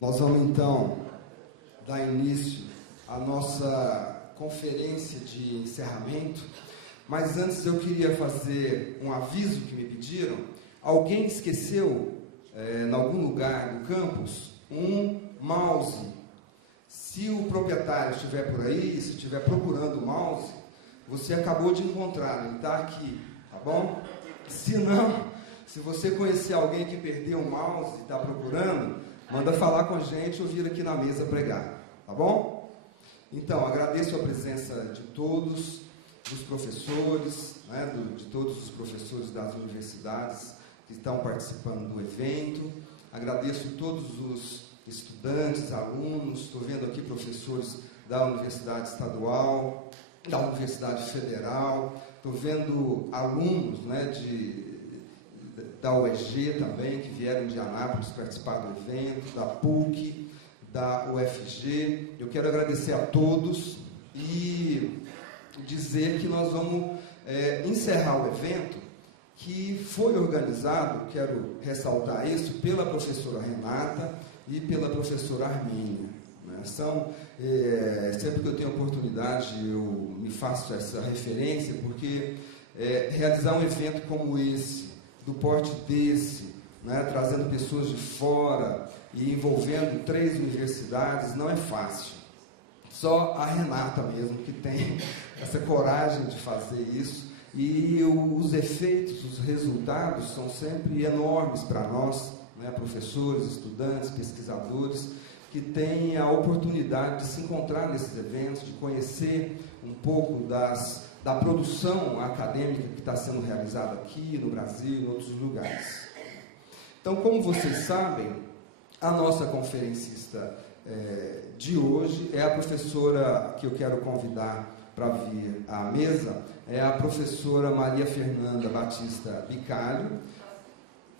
Nós vamos, então, dar início à nossa conferência de encerramento, mas antes eu queria fazer um aviso que me pediram. Alguém esqueceu, em algum lugar do campus, um mouse. Se o proprietário estiver por aí, se estiver procurando o mouse, você acabou de encontrar, ele está aqui, tá bom? Se não, se você conhecer alguém que perdeu o mouse e está procurando, manda falar com a gente ou vir aqui na mesa pregar, tá bom? Então, agradeço a presença de todos, dos professores, né, de todos os professores das universidades que estão participando do evento. Agradeço todos os estudantes, alunos, estou vendo aqui professores da Universidade Estadual, da Universidade Federal, estou vendo alunos, né, da UEG também, que vieram de Anápolis participar do evento, da PUC, da UFG. Eu quero agradecer a todos e dizer que nós vamos encerrar o evento, que foi organizado, quero ressaltar isso, pela professora Renata e pela professora Armênia. Né? Sempre que eu tenho oportunidade, eu me faço essa referência, porque realizar um evento como esse, do porte desse, né, trazendo pessoas de fora e envolvendo 3 universidades, não é fácil. Só a Renata mesmo que tem essa coragem de fazer isso, e os efeitos, os resultados são sempre enormes para nós, né, professores, estudantes, pesquisadores, que têm a oportunidade de se encontrar nesses eventos, de conhecer um pouco da produção acadêmica que está sendo realizada aqui no Brasil e em outros lugares. Então, como vocês sabem, a nossa conferencista de hoje é a professora que eu quero convidar para vir à mesa, é a professora Maria Fernanda Batista Bicalho.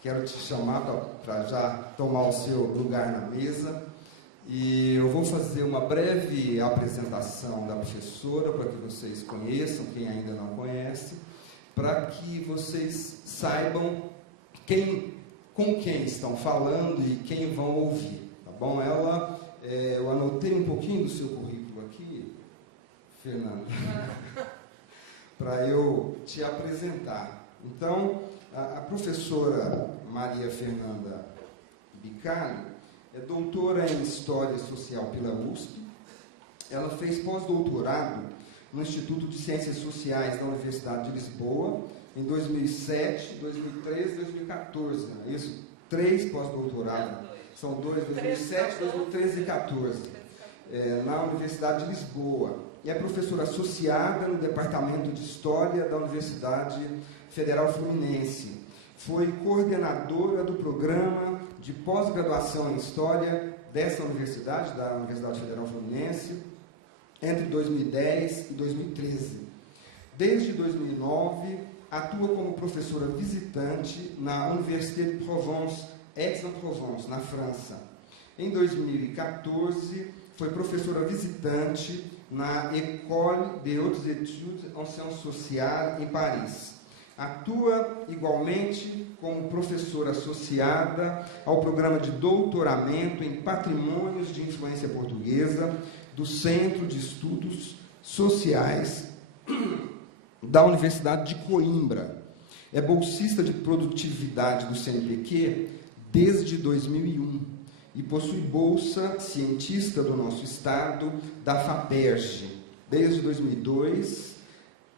Quero te chamar para já tomar o seu lugar na mesa. E eu vou fazer uma breve apresentação da professora, para que vocês conheçam, quem ainda não conhece, para que vocês saibam com quem estão falando e quem vão ouvir, tá bom? Eu anotei um pouquinho do seu currículo aqui, Fernanda, para eu te apresentar. Então, a professora Maria Fernanda Bicalho é doutora em História Social pela USP. Ela fez pós-doutorado no Instituto de Ciências Sociais da Universidade de Lisboa, em 2007, 2013 e 2014. Não é isso? 3 pós-doutorados. São 2, 2007, 2013 e 2014. Na Universidade de Lisboa. E é professora associada no Departamento de História da Universidade Federal Fluminense. Foi coordenadora do programa de pós-graduação em História dessa universidade, da Universidade Federal Fluminense, entre 2010 e 2013. Desde 2009, atua como professora visitante na Université de Provence, Aix-en-Provence, na França. Em 2014, foi professora visitante na École des Hautes Études en Sciences Sociales, em Paris. Atua igualmente como professora associada ao programa de doutoramento em Patrimônios de Influência Portuguesa do Centro de Estudos Sociais da Universidade de Coimbra. É bolsista de produtividade do CNPq desde 2001 e possui bolsa cientista do nosso estado da FAPERJ desde 2002,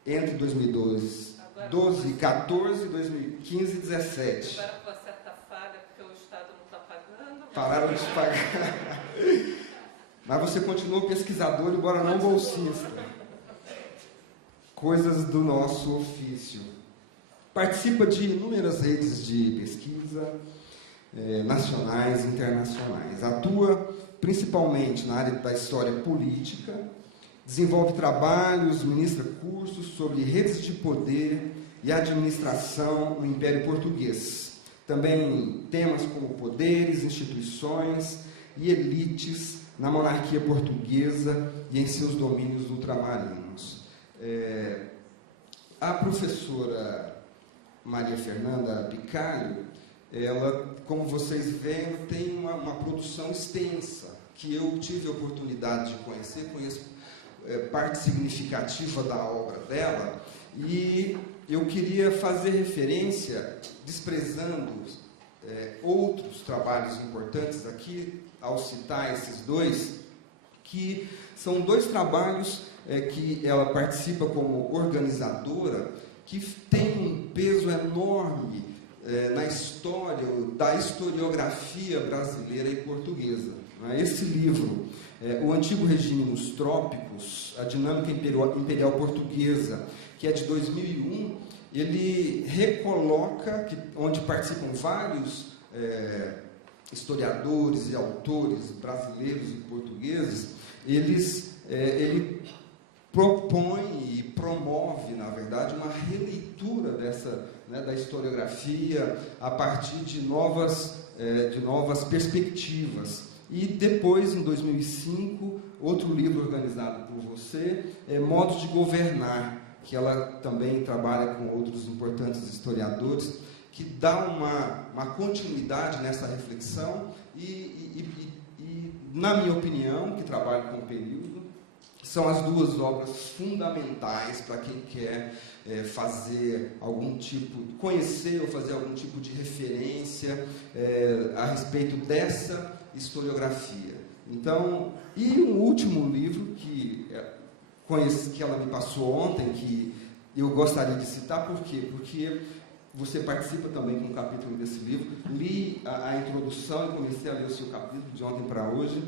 entre 2012 e 14, 2015 e 2017. Agora com uma certa falha, porque o Estado não está pagando. Pararam de pagar. Mas você continuou pesquisador, embora não bolsista. Coisas do nosso ofício. Participa de inúmeras redes de pesquisa, nacionais e internacionais. Atua principalmente na área da história política, desenvolve trabalhos, ministra cursos sobre redes de poder e administração no Império Português. Também temas como poderes, instituições e elites na monarquia portuguesa e em seus domínios ultramarinos. A professora Maria Fernanda Bicalho ela, como vocês veem, tem uma produção extensa, que eu tive a oportunidade de conhecer, conheço parte significativa da obra dela, e eu queria fazer referência, desprezando outros trabalhos importantes aqui, ao citar esses dois, que são dois trabalhos que ela participa como organizadora, que tem um peso enorme na história da historiografia brasileira e portuguesa. Esse livro, O Antigo Regime nos Trópicos, a Dinâmica Imperial Portuguesa, que é de 2001, ele recoloca, onde participam vários historiadores e autores brasileiros e portugueses, ele propõe e promove, na verdade, uma releitura da historiografia a partir de novas perspectivas. E depois, em 2005, outro livro organizado por você, Modos de Governar, que ela também trabalha com outros importantes historiadores, que dá uma continuidade nessa reflexão e, na minha opinião, que trabalho com o período, são as duas obras fundamentais para quem quer conhecer ou fazer algum tipo de referência a respeito dessa historiografia. Então, e um último livro que ela me passou ontem, que eu gostaria de citar, por quê? Porque você participa também com um capítulo desse livro, li a introdução e comecei a ler o seu capítulo de ontem para hoje,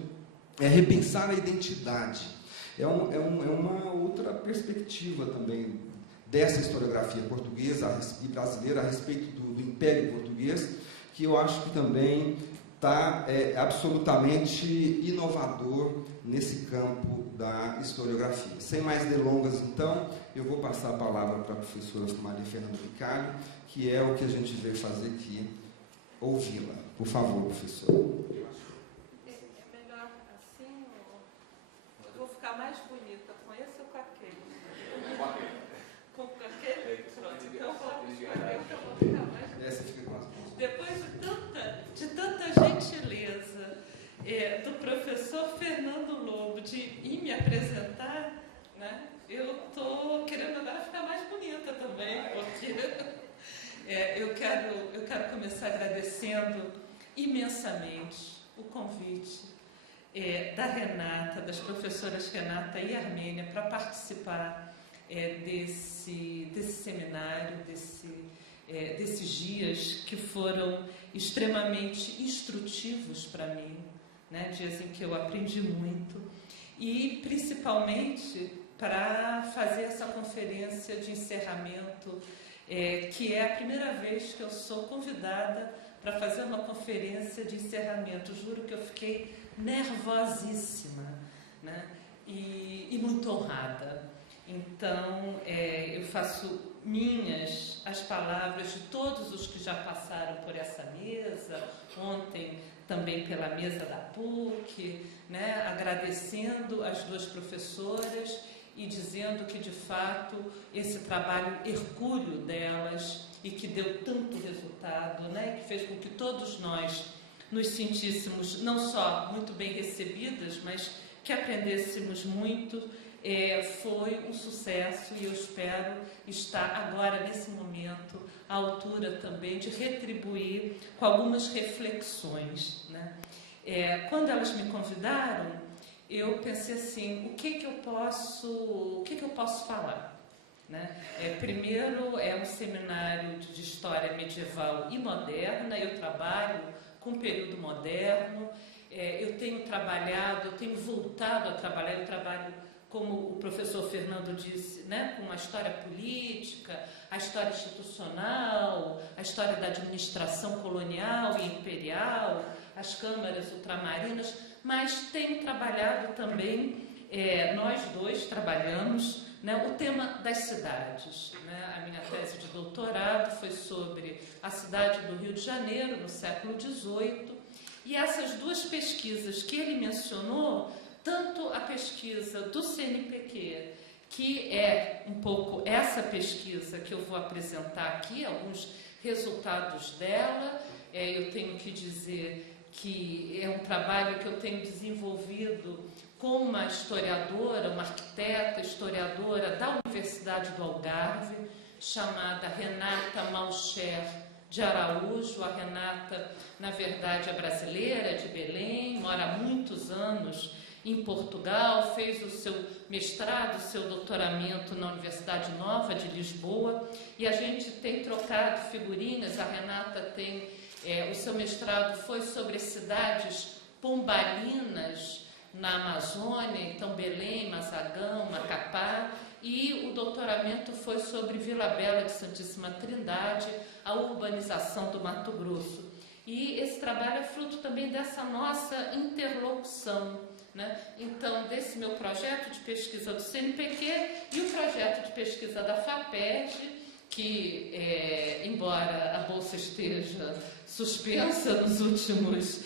Repensar a Identidade. É uma outra perspectiva também dessa historiografia portuguesa e brasileira a respeito do Império Português, que eu acho que também está absolutamente inovador nesse campo da historiografia. Sem mais delongas, então, eu vou passar a palavra para a professora Maria Fernanda Picalho, que é o que a gente veio fazer aqui, ouvi-la. Por favor, professora. É melhor assim, eu vou ficar mais bonita com esse ou com aquele? Com aquele? Pronto, então vamos escolher que eu vou ficar mais bonita. Essa fica com as mãos. Depois de tanta gentileza do professor Fernando Lobo de ir me apresentar, né, eu estou querendo agora ficar mais bonita também, porque eu quero começar agradecendo imensamente o convite da Renata, das professoras Renata e Armênia, para participar desse seminário, desses dias que foram extremamente instrutivos para mim, né? Dias em que eu aprendi muito, e principalmente para fazer essa conferência de encerramento, que é a primeira vez que eu sou convidada para fazer uma conferência de encerramento. Juro que eu fiquei nervosíssima, né? E muito honrada. Então, eu faço minhas as palavras de todos os que já passaram por essa mesa, ontem também pela mesa da PUC, né, agradecendo as duas professoras e dizendo que, de fato, esse trabalho hercúleo delas e que deu tanto resultado, né, que fez com que todos nós nos sentíssemos não só muito bem recebidas, mas que aprendêssemos muito, foi um sucesso, e eu espero estar agora, nesse momento, à altura também de retribuir com algumas reflexões, né? Quando elas me convidaram, eu pensei assim, o que eu posso falar, né? Primeiro, é um seminário de história medieval e moderna, eu trabalho com o período moderno, eu tenho voltado a trabalhar, eu trabalho, como o professor Fernando disse, né, com a história política, a história institucional, a história da administração colonial e imperial, as câmaras ultramarinas, mas tenho trabalhado também, nós dois trabalhamos, né, o tema das cidades, né? A minha tese de doutorado foi sobre a cidade do Rio de Janeiro, no século XVIII, e essas duas pesquisas que ele mencionou, tanto a pesquisa do CNPq, que é um pouco essa pesquisa que eu vou apresentar aqui, alguns resultados dela, eu tenho que dizer que é um trabalho que eu tenho desenvolvido com uma historiadora, uma arquiteta, historiadora da Universidade do Algarve, chamada Renata Malcher de Araújo. A Renata, na verdade, é brasileira, de Belém, mora há muitos anos em Portugal, fez o seu mestrado, o seu doutoramento na Universidade Nova de Lisboa, e a gente tem trocado figurinhas. A Renata tem, o seu mestrado foi sobre as cidades pombalinas na Amazônia, então Belém, Mazagão, Macapá, e o doutoramento foi sobre Vila Bela de Santíssima Trindade, a urbanização do Mato Grosso. E esse trabalho é fruto também dessa nossa interlocução, né? Então, desse meu projeto de pesquisa do CNPq e o projeto de pesquisa da FAPESD, que, embora a bolsa esteja suspensa nos últimos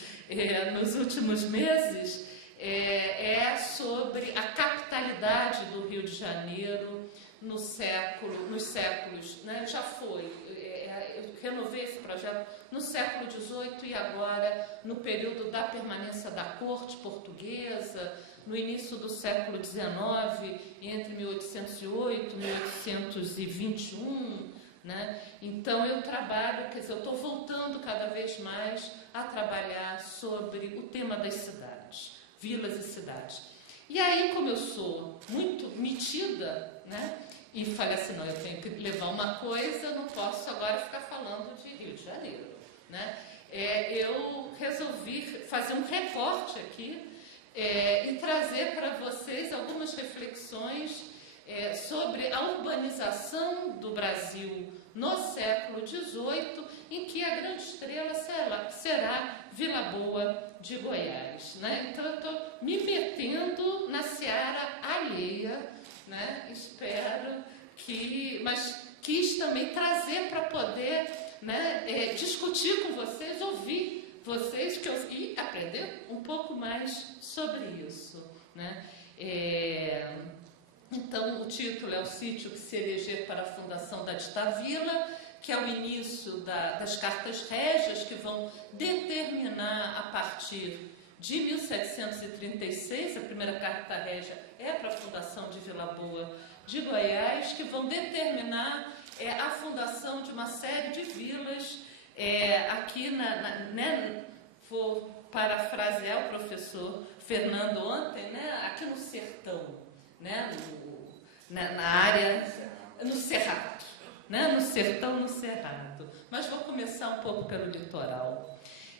meses, é sobre a capitalidade do Rio de Janeiro nos séculos, né? Já foi, eu renovei esse projeto no século XVIII e agora no período da permanência da corte portuguesa, no início do século XIX, entre 1808 e 1821, né? Então eu trabalho, quer dizer, eu estou voltando cada vez mais a trabalhar sobre o tema das cidades, vilas e cidades. E aí, como eu sou muito metida, né, e falei assim, não, eu tenho que levar uma coisa, não posso agora ficar falando de Rio de Janeiro, né? Eu resolvi fazer um recorte aqui e trazer para vocês algumas reflexões sobre a urbanização do Brasil no século XVIII, em que a grande estrela será Vila Boa de Goiás, né? Então eu estou me metendo na seara alheia, né? Espero que, mas quis também trazer para poder, né, discutir com vocês, ouvir vocês e aprender um pouco mais sobre isso, né? Então, o título é O Sítio que se eleger para a fundação da dita vila, que é o início das cartas régias, que vão determinar, a partir de 1736, a primeira carta régia é para a fundação de Vila Boa de Goiás, que vão determinar a fundação de uma série de vilas aqui, né, vou parafrasear o professor Fernando ontem, né, aqui no sertão, né, na área, no Cerrado, né, no sertão, no Cerrado. Mas vou começar um pouco pelo litoral.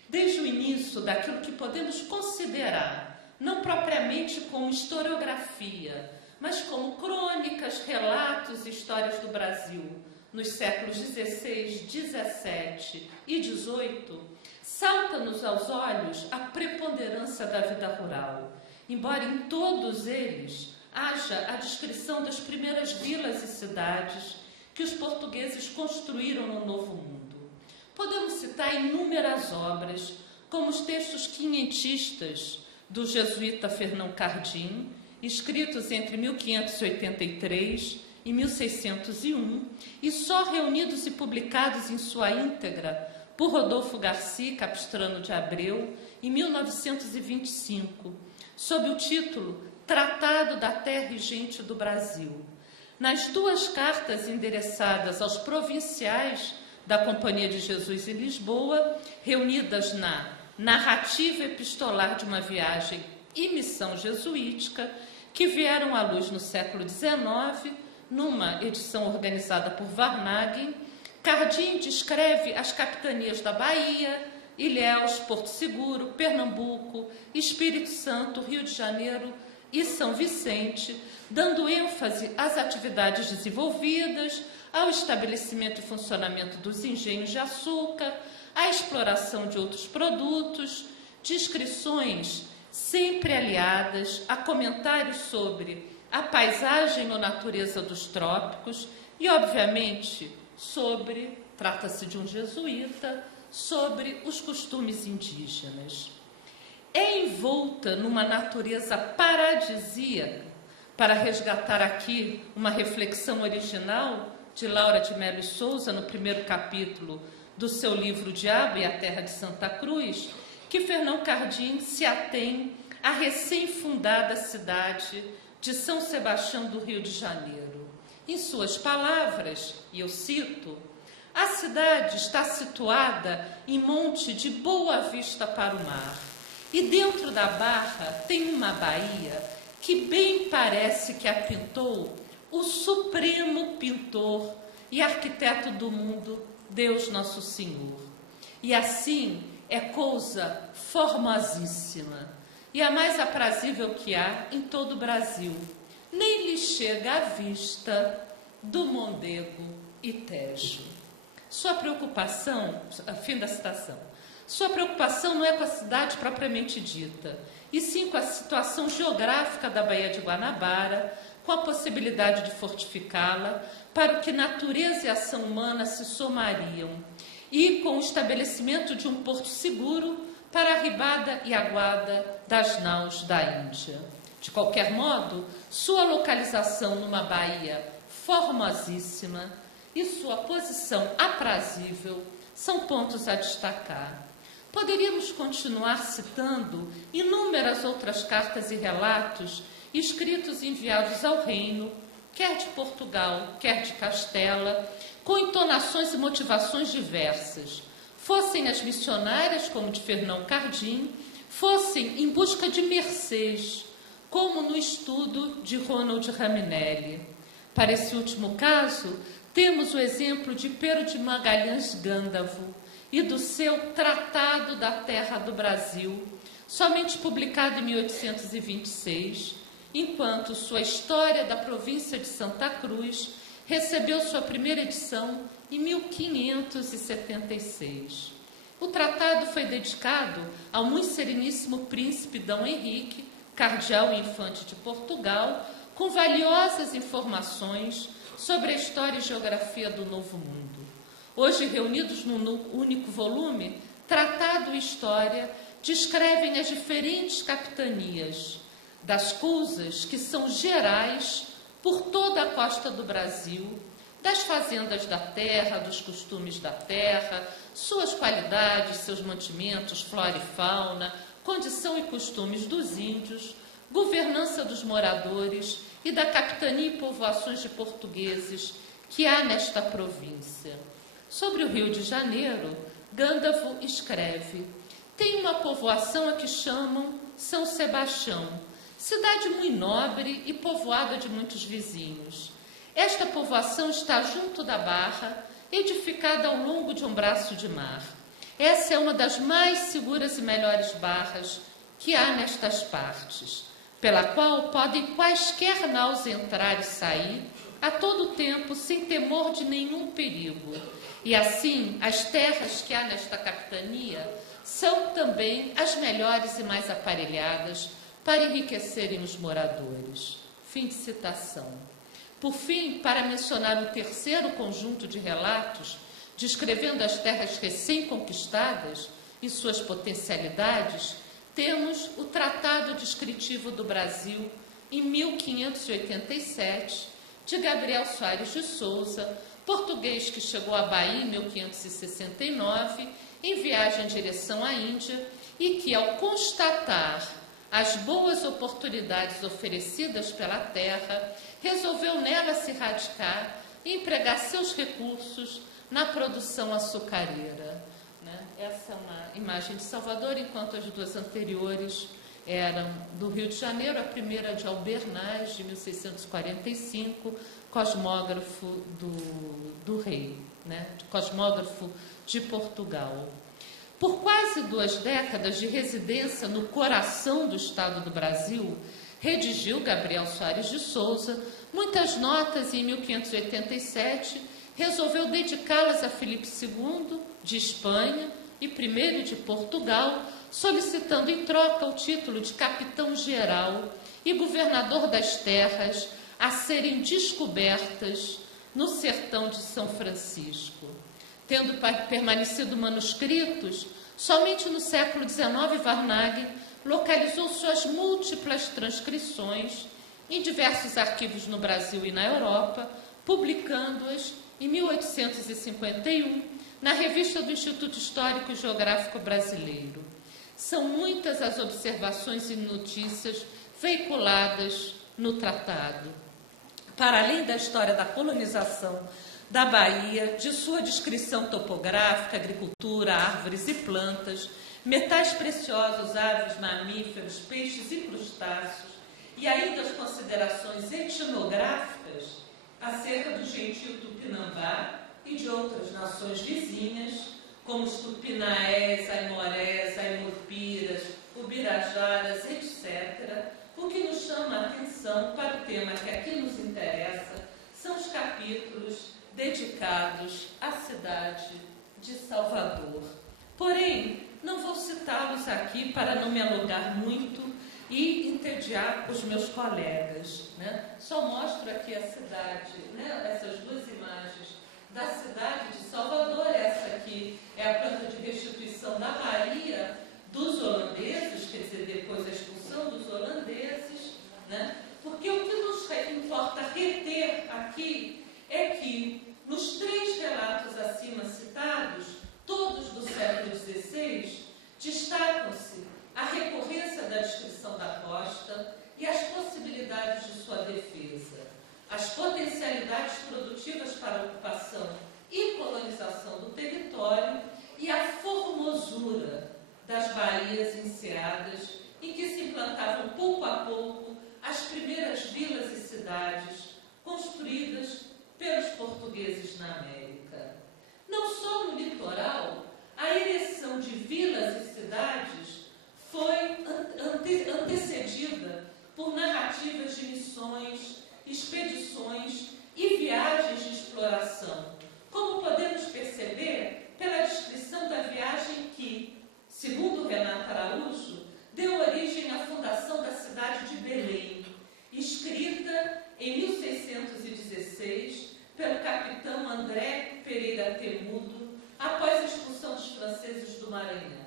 Desde o início daquilo que podemos considerar, não propriamente como historiografia, mas como crônicas, relatos e histórias do Brasil, nos séculos XVI, XVII e XVIII, salta-nos aos olhos a preponderância da vida rural, embora em todos eles haja a descrição das primeiras vilas e cidades que os portugueses construíram no Novo Mundo. Podemos citar inúmeras obras, como os textos quinhentistas do jesuíta Fernão Cardim, escritos entre 1583 e 1601, e só reunidos e publicados em sua íntegra por Rodolfo Garcia Capistrano de Abreu, em 1925, sob o título Tratado da Terra e Gente do Brasil. Nas duas cartas endereçadas aos provinciais da Companhia de Jesus em Lisboa, reunidas na Narrativa Epistolar de uma Viagem e Missão Jesuítica, que vieram à luz no século XIX, numa edição organizada por Varnhagen, Cardim descreve as capitanias da Bahia, Ilhéus, Porto Seguro, Pernambuco, Espírito Santo, Rio de Janeiro e São Vicente, dando ênfase às atividades desenvolvidas, ao estabelecimento e funcionamento dos engenhos de açúcar, à exploração de outros produtos, descrições sempre aliadas a comentários sobre a paisagem ou natureza dos trópicos e, obviamente, trata-se de um jesuíta, sobre os costumes indígenas. É envolta numa natureza paradisíaca, para resgatar aqui uma reflexão original de Laura de Melo e Souza, no primeiro capítulo do seu livro O Diabo e a Terra de Santa Cruz, que Fernão Cardim se atém à recém-fundada cidade de São Sebastião do Rio de Janeiro. Em suas palavras, e eu cito: a cidade está situada em monte de boa vista para o mar, e dentro da barra tem uma baía que bem parece que a pintou o supremo pintor e arquiteto do mundo, Deus Nosso Senhor. E assim é coisa formosíssima, e a mais aprazível que há em todo o Brasil. Nem lhe chega à vista do Mondego e Tejo. Sua preocupação, fim da citação, sua preocupação não é com a cidade propriamente dita, e sim com a situação geográfica da Baía de Guanabara, com a possibilidade de fortificá-la, para o que natureza e ação humana se somariam, e com o estabelecimento de um porto seguro para a arribada e aguada das naus da Índia. De qualquer modo, sua localização numa baía formosíssima e sua posição aprazível são pontos a destacar. Poderíamos continuar citando inúmeras outras cartas e relatos escritos e enviados ao reino, quer de Portugal, quer de Castela, com entonações e motivações diversas, fossem as missionárias, como de Fernão Cardim, fossem em busca de mercês, como no estudo de Ronald Raminelli. Para esse último caso, temos o exemplo de Pero de Magalhães Gândavo e do seu Tratado da Terra do Brasil, somente publicado em 1826, enquanto sua História da Província de Santa Cruz recebeu sua primeira edição em 1576. O tratado foi dedicado ao muito sereníssimo príncipe D. Henrique, cardeal e infante de Portugal, com valiosas informações sobre a história e geografia do Novo Mundo. Hoje, reunidos num único volume, Tratado e História descrevem as diferentes capitanias das coisas que são gerais por toda a costa do Brasil, das fazendas da terra, dos costumes da terra, suas qualidades, seus mantimentos, flora e fauna, condição e costumes dos índios, governança dos moradores e da capitania e povoações de portugueses que há nesta província. Sobre o Rio de Janeiro, Gândavo escreve: tem uma povoação a que chamam São Sebastião, cidade muito nobre e povoada de muitos vizinhos. Esta povoação está junto da barra, edificada ao longo de um braço de mar. Essa é uma das mais seguras e melhores barras que há nestas partes, pela qual podem quaisquer naus entrar e sair a todo tempo, sem temor de nenhum perigo. E assim, as terras que há nesta capitania são também as melhores e mais aparelhadas para enriquecerem os moradores. Fim de citação. Por fim, para mencionar o terceiro conjunto de relatos descrevendo as terras recém-conquistadas e suas potencialidades, temos o Tratado Descritivo do Brasil, em 1587, de Gabriel Soares de Souza, português que chegou à Bahia em 1569, em viagem em direção à Índia, e que, ao constatar as boas oportunidades oferecidas pela terra, resolveu nela se radicar e empregar seus recursos na produção açucareira. Essa é uma imagem de Salvador, enquanto as duas anteriores eram do Rio de Janeiro, a primeira de Albernaz, de 1645, cosmógrafo do rei, cosmógrafo de Portugal. Por quase 2 décadas de residência no coração do Estado do Brasil, redigiu Gabriel Soares de Souza muitas notas e, em 1587, resolveu dedicá-las a Filipe II, de Espanha, e I de Portugal, solicitando em troca o título de capitão-geral e governador das terras a serem descobertas no sertão de São Francisco. Tendo permanecido manuscritos, somente no século XIX, Varnhagen localizou suas múltiplas transcrições em diversos arquivos no Brasil e na Europa, publicando-as em 1851 na revista do Instituto Histórico e Geográfico Brasileiro. São muitas as observações e notícias veiculadas no tratado. Para além da história da colonização da Bahia, de sua descrição topográfica, agricultura, árvores e plantas, metais preciosos, aves, mamíferos, peixes e crustáceos, e ainda as considerações etnográficas acerca do gentio tupinambá e de outras nações vizinhas, como os tupinaés, aimorés, aimopiras, ubirajaras, etc., o que nos chama a atenção para o tema que aqui nos interessa são os capítulos dedicados à cidade de Salvador. Porém, não vou citá-los aqui para não me alongar muito e entediar os meus colegas, né? Só mostro aqui a cidade, né? Essas duas imagens da cidade de Salvador. Essa aqui é a planta de restituição da Bahia dos holandeses, quer dizer, depois da expulsão dos holandeses, né? Porque o que nos importa reter aqui é que nos 3 relatos acima citados, todos do século XVI, destacam-se a recorrência da descrição da costa e as possibilidades de sua defesa, as potencialidades produtivas para a ocupação e colonização do território e a formosura das baías enseadas em que se implantavam pouco a pouco as primeiras vilas e cidades construídas pelos portugueses na América. Não só no litoral, a ereção de vilas e cidades foi antecedida por narrativas de missões, expedições e viagens de exploração, como podemos perceber pela descrição da viagem que, segundo Renato Araújo, deu origem à fundação da cidade de Belém, escrita em 1616 pelo capitão André Pereira Temudo, após a expulsão dos franceses do Maranhão,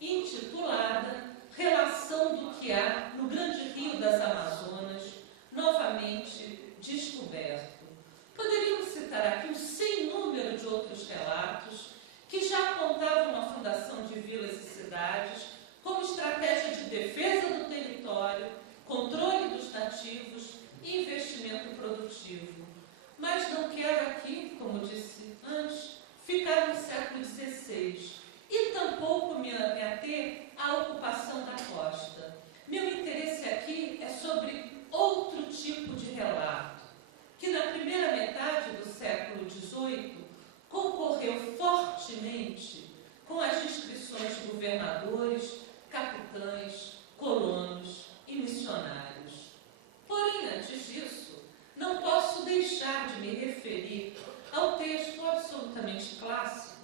intitulada Relação do que há no grande rio das Amazonas, novamente descoberto. Poderíamos citar aqui um sem número de outros relatos que já apontavam a fundação de vilas e cidades como estratégia de defesa do território, controle dos nativos e investimento produtivo. Mas não quero aqui, como disse antes, ficar no século XVI e tampouco me ater à ocupação da costa. Meu interesse aqui é sobre outro tipo de relato, que na primeira metade do século XVIII concorreu fortemente com as descrições de governadores, capitães, colonos e missionários. Porém, antes disso, não posso deixar de me referir ao texto absolutamente clássico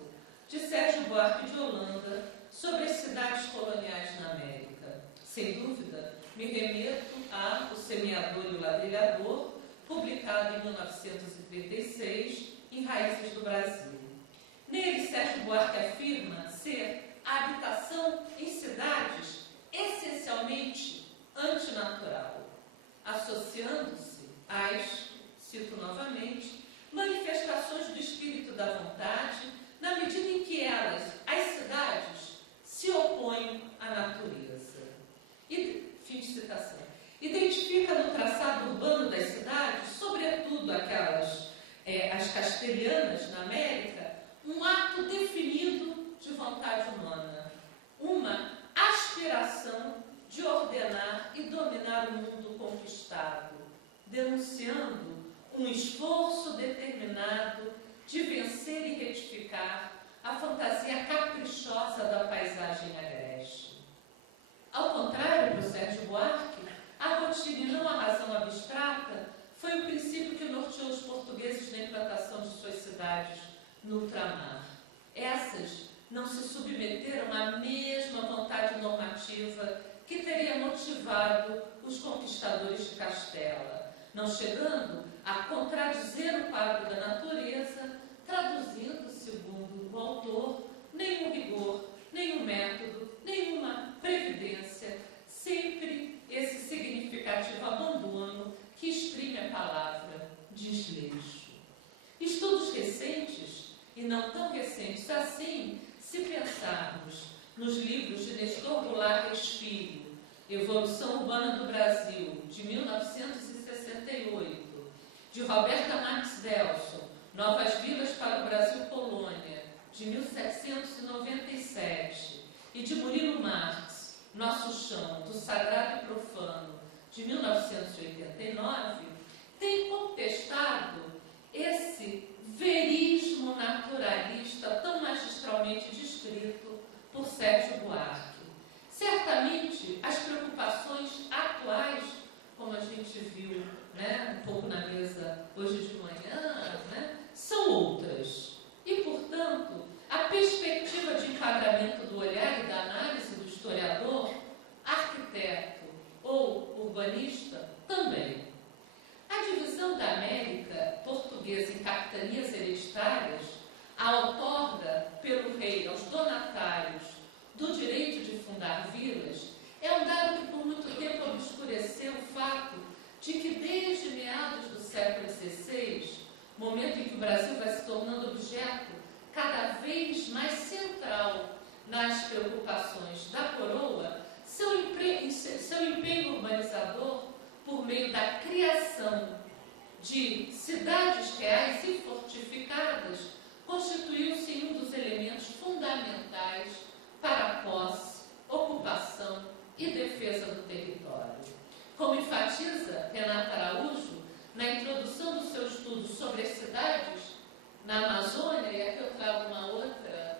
de Sérgio Buarque de Holanda sobre as cidades coloniais na América. Sem dúvida, me remeto a O Semeador e o Ladrilhador, publicado em 1936, em Raízes do Brasil. Nele, Sérgio Buarque afirma ser a habitação em cidades essencialmente antinatural, associando-se às, cito novamente, manifestações do espírito da vontade, na medida em que elas, as cidades, se opõem à natureza. E, fim de citação. Identifica no traçado urbano das cidades, sobretudo aquelas, as castelhanas na América, um ato definido de vontade humana, uma aspiração de ordenar e dominar o mundo conquistado, denunciando um esforço determinado de vencer e retificar a fantasia caprichosa da paisagem agreste. Ao contrário do Sérgio Buarque, a rotina e não a razão abstrata foi o princípio que norteou os portugueses na implantação de suas cidades no ultramar. Essas não se submeteram à mesma vontade normativa que teria motivado os conquistadores de Castela, não chegando a contradizer o quadro da natureza, traduzindo, segundo o autor, nenhum rigor, nenhum método, nenhuma previdência, sempre esse significativo abandono que exprime a palavra desleixo. Estudos recentes, e não não tão recentes assim, se pensarmos nos livros de Nestor Goulart Reis Filho, Evolução Urbana do Brasil, de 1968, de Roberta Marques Delson, Novas Vilas para o Brasil Colônia, de 1797, e de Murilo Marx, Nosso Chão, do Sagrado e Profano, de 1989, tem contestado esse verismo naturalista tão magistralmente descrito por Sérgio Buarque. Certamente, as preocupações atuais, como a gente viu, né, um pouco na mesa hoje de manhã, né, são outras. E, portanto, a perspectiva de enquadramento do olhar e da análise do historiador, arquiteto ou urbanista, também. A divisão da América portuguesa em capitanias hereditárias, a outorga pelo rei aos donatários do direito de fundar vilas, é um dado que por muito tempo obscureceu o fato de que desde meados do século XVI, momento em que o Brasil vai se tornando objeto cada vez mais central nas preocupações da coroa, seu empenho urbanizador por meio da criação de cidades reais e fortificadas constituiu-se um dos elementos fundamentais para a posse, ocupação e defesa do território. Como enfatiza Renata Araújo na introdução do seu estudo sobre as cidades na Amazônia, e aqui eu trago uma outra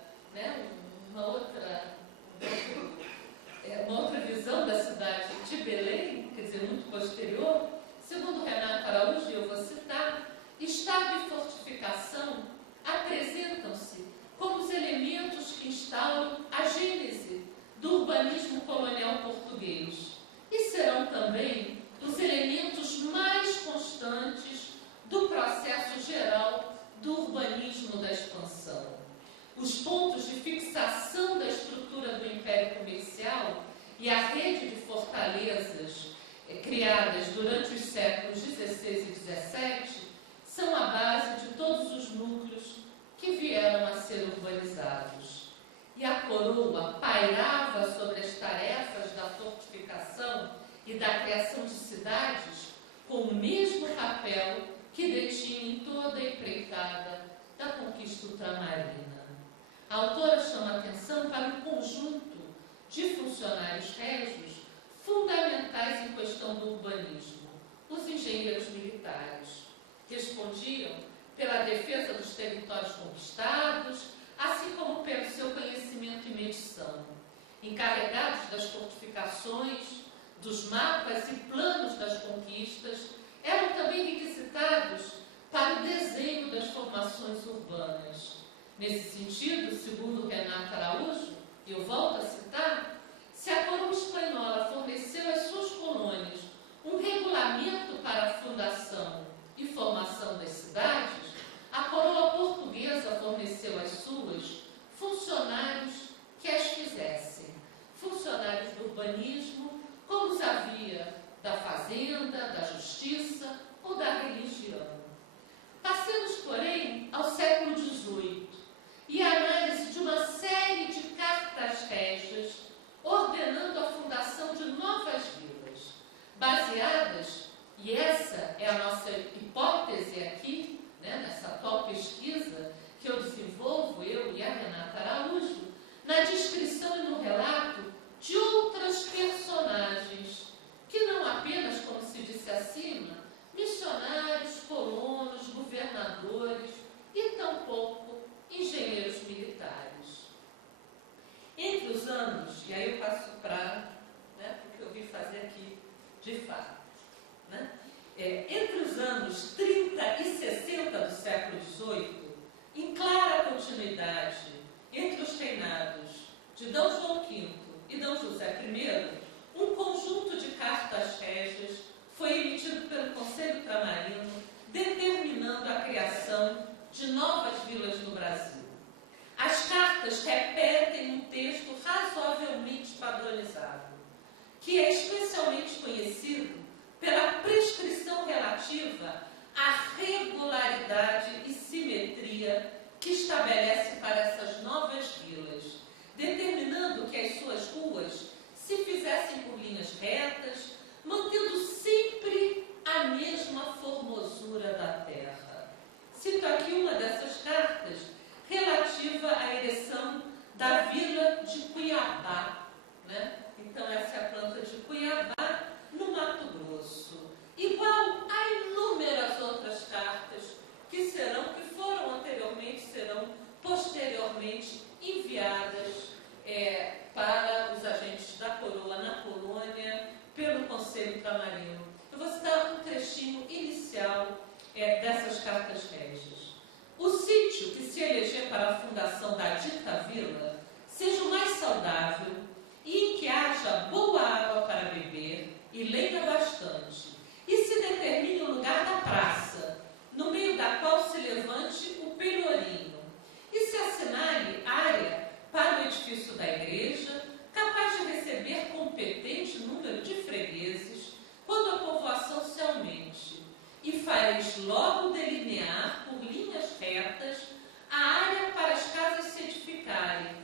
visão da cidade de Belém, quer dizer, muito posterior. Segundo Renata Araújo, eu vou citar, Estado e fortificação apresentam-se como os elementos que instauram a gênese do urbanismo colonial português e serão também os elementos mais constantes do processo geral do urbanismo da expansão. Os pontos de fixação da estrutura do Império Comercial e a rede de fortalezas criadas durante os séculos XVI e XVII são a base de todos os núcleos que vieram a ser urbanizados. E a coroa pairava sobre as tarefas da fortificação e da criação de cidades com o mesmo papel que detinha em toda a empreitada da conquista ultramarina. A autora chama atenção para um conjunto de funcionários régios fundamentais em questão do urbanismo, os engenheiros militares. Respondiam pela defesa dos territórios conquistados, assim como pelo seu conhecimento e medição. Encarregados das fortificações, dos mapas e planos das conquistas, eram também requisitados para o desenho das formações urbanas. Nesse sentido, segundo Renata Araújo, e eu volto a citar, se a coroa espanhola forneceu às suas colônias um regulamento para a fundação e formação das cidades, a coroa portuguesa forneceu às suas funcionários que as fizessem, funcionários do urbanismo, como os havia da fazenda, da justiça ou da religião. Passemos, porém, ao século XVIII e a análise de uma série de cartas régias ordenando a fundação de novas vilas, baseadas, e essa é a nossa hipótese aqui, né, nessa atual pesquisa que eu desenvolvo, eu e a Renata Araújo, na descrição e no relato de outras personagens, que não apenas, como se disse acima, missionários, colonos, governadores e tampouco engenheiros militares. Entre os anos, e aí eu passo para, né, porque eu vim fazer aqui de fato, né? Entre os anos 30 e 60 do século XVIII, em clara continuidade entre os reinados de D. João V e D. José I, um conjunto de cartas régias foi emitido pelo Conselho Ultramarino, determinando a criação de novas vilas no Brasil. As cartas repetem um texto razoavelmente padronizado, que é especialmente conhecido pela prescrição relativa à regularidade e simetria que estabelece para essas novas vilas, determinando que as suas ruas se fizessem por linhas retas, mantendo sempre a mesma formosura da terra. Cito aqui uma dessas cartas relativa à ereção da vila de Cuiabá, né? Então, essa é a planta de Cuiabá, no Mato Grosso. Igual a inúmeras outras cartas que foram anteriormente, serão posteriormente enviadas para os agentes da coroa na colônia pelo Conselho Ultramarino. Eu vou citar um trechinho inicial dessas cartas régias. O sítio que se eleger para a fundação da dita vila seja o mais saudável e em que haja boa água para beber e lenha bastante, e se determine o lugar da praça, no meio da qual se levante o pelourinho, e se assinale área para o edifício da igreja, capaz de receber competente número de fregueses, quando a povoação se aumente, e fareis logo delinear por linhas retas a área para as casas se edificarem,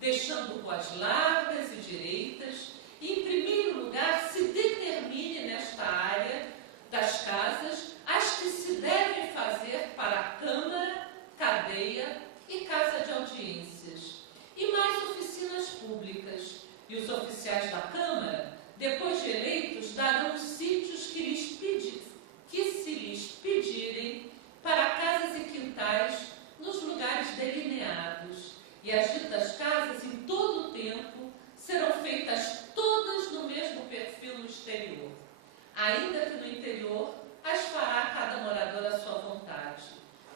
deixando ruas largas e direitas, e em primeiro lugar se determine nesta área das casas as que se devem fazer para a Câmara, cadeia e casa de audiências, e mais oficinas públicas, e os oficiais da Câmara, depois de eleitos, darão os sítios que se lhes pedirem para casas e quintais nos lugares delineados, e as ditas casas, em todo o tempo, serão feitas todas no mesmo perfil no exterior, ainda que no interior as fará cada morador à sua vontade,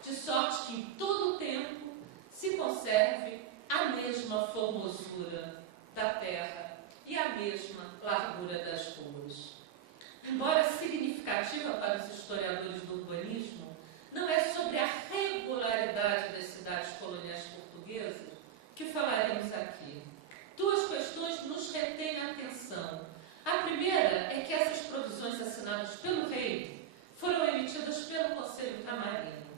de sorte que em todo o tempo se conserve a mesma formosura da terra e a mesma largura das ruas. Embora significativa para os historiadores do urbanismo, não é sobre a regularidade das cidades coloniais portuguesas que falaremos aqui. Duas questões nos retêm a atenção. A primeira é que essas provisões assinadas pelo rei foram emitidas pelo Conselho Ultramarino.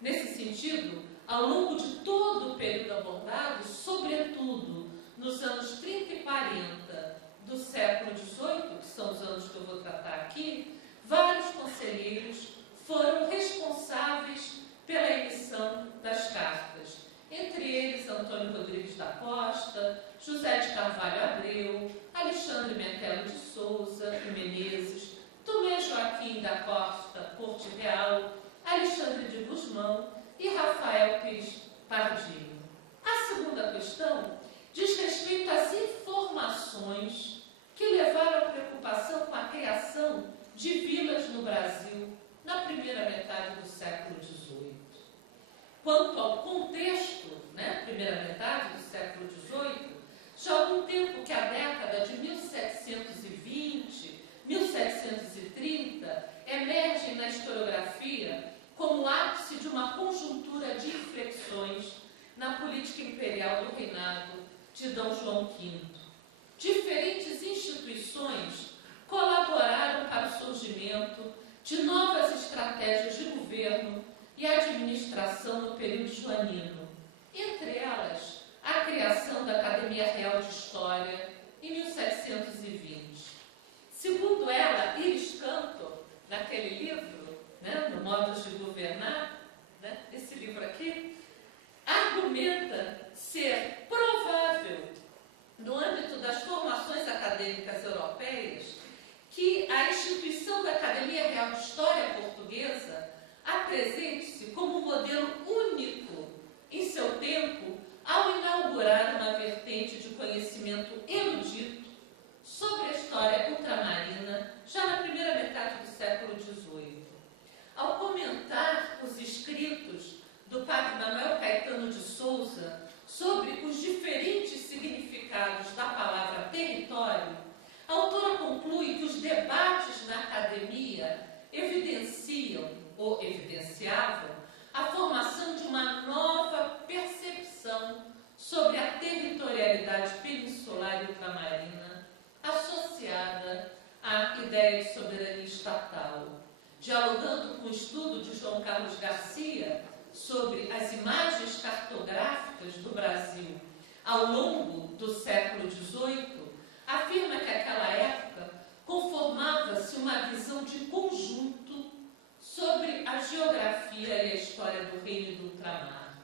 Nesse sentido, ao longo de todo o período abordado, sobretudo nos anos 30 e 40 do século XVIII, que são os anos que eu vou tratar aqui, vários conselheiros foram responsáveis pela emissão das cartas. Entre eles, Antônio Rodrigues da Costa, José de Carvalho Abreu, Alexandre Metelo de Souza e Menezes, Tomé Joaquim da Costa Porto Real, Alexandre de Gusmão e Rafael Pires Pardinho. A segunda questão diz respeito às informações que levaram à preocupação com a criação de vilas no Brasil na primeira metade do século XVIII. Quanto ao contexto, primeira metade do século XVIII, já há algum tempo que a década de 1720, 1730 emergem na historiografia como ápice de uma conjuntura de inflexões na política imperial do reinado de D. João V. Diferentes instituições colaboraram para o surgimento de novas estratégias de governo e administração no período joanino, entre elas a criação da Academia Real de História em 1720. Segundo ela, Iris Cantor, naquele livro, no Modos de Governar, esse livro aqui, argumenta ser provável, no âmbito das formações acadêmicas europeias, que a instituição da Academia Real de História Portuguesa apresente-se como um modelo único em seu tempo ao inaugurar uma vertente de conhecimento erudito sobre a história ultramarina já na primeira metade do século XVIII. Ao comentar os escritos do padre Manuel Caetano de Souza sobre os diferentes significados da palavra território, a autora conclui que os debates na academia evidenciam ou evidenciavam a formação de uma nova percepção sobre a territorialidade peninsular e ultramarina associada à ideia de soberania estatal, dialogando com o estudo de João Carlos Garcia sobre as imagens cartográficas do Brasil ao longo do século XVIII, afirma que aquela época conformava-se uma visão de conjunto sobre a geografia e a história do reino do ultramar.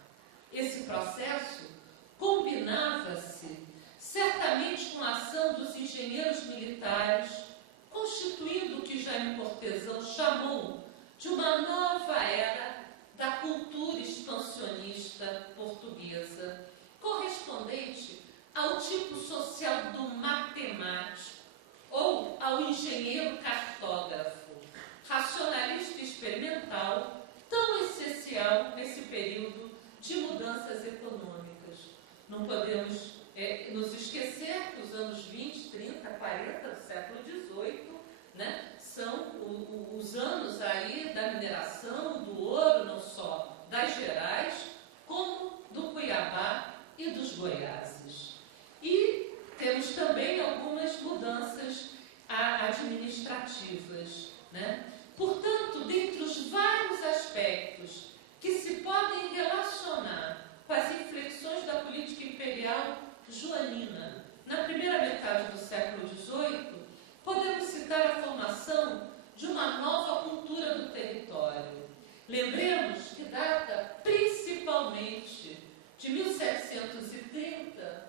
Esse processo combinava-se certamente com a ação dos engenheiros militares, constituindo o que Jaime Cortesão chamou de uma nova era da cultura expansionista portuguesa, correspondente ao tipo social do matemático ou ao engenheiro cartógrafo, racionalista experimental, tão essencial nesse período de mudanças econômicas. Não podemos nos esquecer que os anos 20, 30, 40 do século XVIII, né, são os anos aí da mineração, do ouro, não só das Gerais, como do Cuiabá e dos Goiáses. E temos também algumas mudanças administrativas, né? Portanto, dentre os vários aspectos que se podem relacionar com as inflexões da política imperial joanina na primeira metade do século XVIII, podemos citar a formação de uma nova cultura do território. Lembremos que data principalmente de 1730,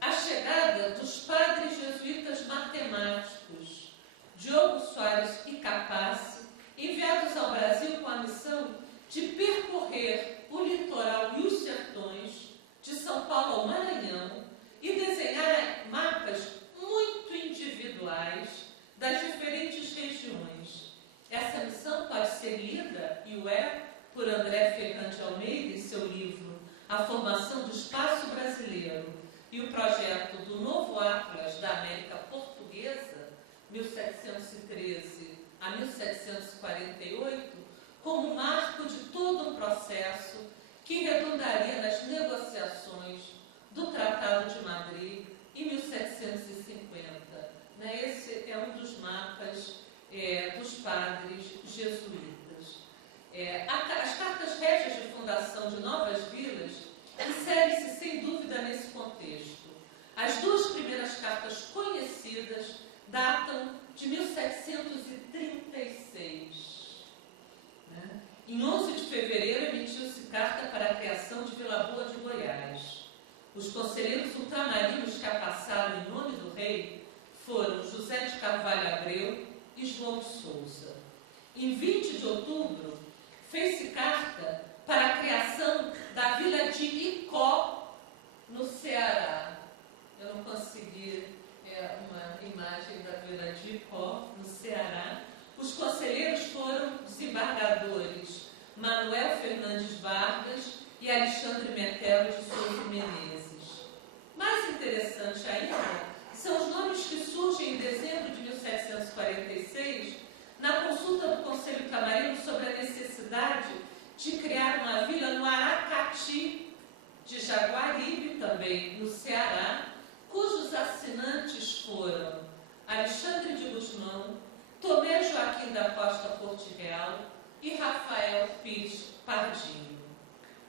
a chegada dos padres jesuítas matemáticos Diogo Soares e Capace, enviados ao Brasil com a missão de percorrer o litoral e os sertões, de São Paulo ao Maranhão, e desenhar mapas muito individuais das diferentes regiões. Essa missão pode ser lida, e o é, por André Ferrand de Almeida em seu livro A Formação do Espaço Brasileiro e o projeto do Novo Atlas da América Portuguesa, 1713 a 1748, como marco de todo um processo que redundaria nas negociações do Tratado de Madrid em 1750. Esse é um dos mapas dos padres jesuítas. As cartas régias de fundação de novas vilas inserem-se sem dúvida nesse contexto. As duas primeiras cartas conhecidas datam de 1736. Em 11 de fevereiro emitiu-se carta para a criação de Vila Boa de Goiás. Os conselheiros ultramarinos que a passaram em nome do rei foram José de Carvalho Abreu e João de Souza. Em 20 de outubro, fez-se carta para a criação da vila de Icó, no Ceará. Eu não consegui uma imagem da vila de Icó, no Ceará. Os conselheiros foram desembargadores Manuel Fernandes Vargas e Alexandre Metelo de Souza Menezes. Mais interessante ainda são os nomes que surgem em dezembro de 1746 na consulta do Conselho Ultramarino sobre a necessidade de criar uma vila no Aracati de Jaguaribe, também no Ceará, cujos assinantes foram Alexandre de Gusmão, Tomé Joaquim da Costa Porto Real e Rafael Pires Pardinho.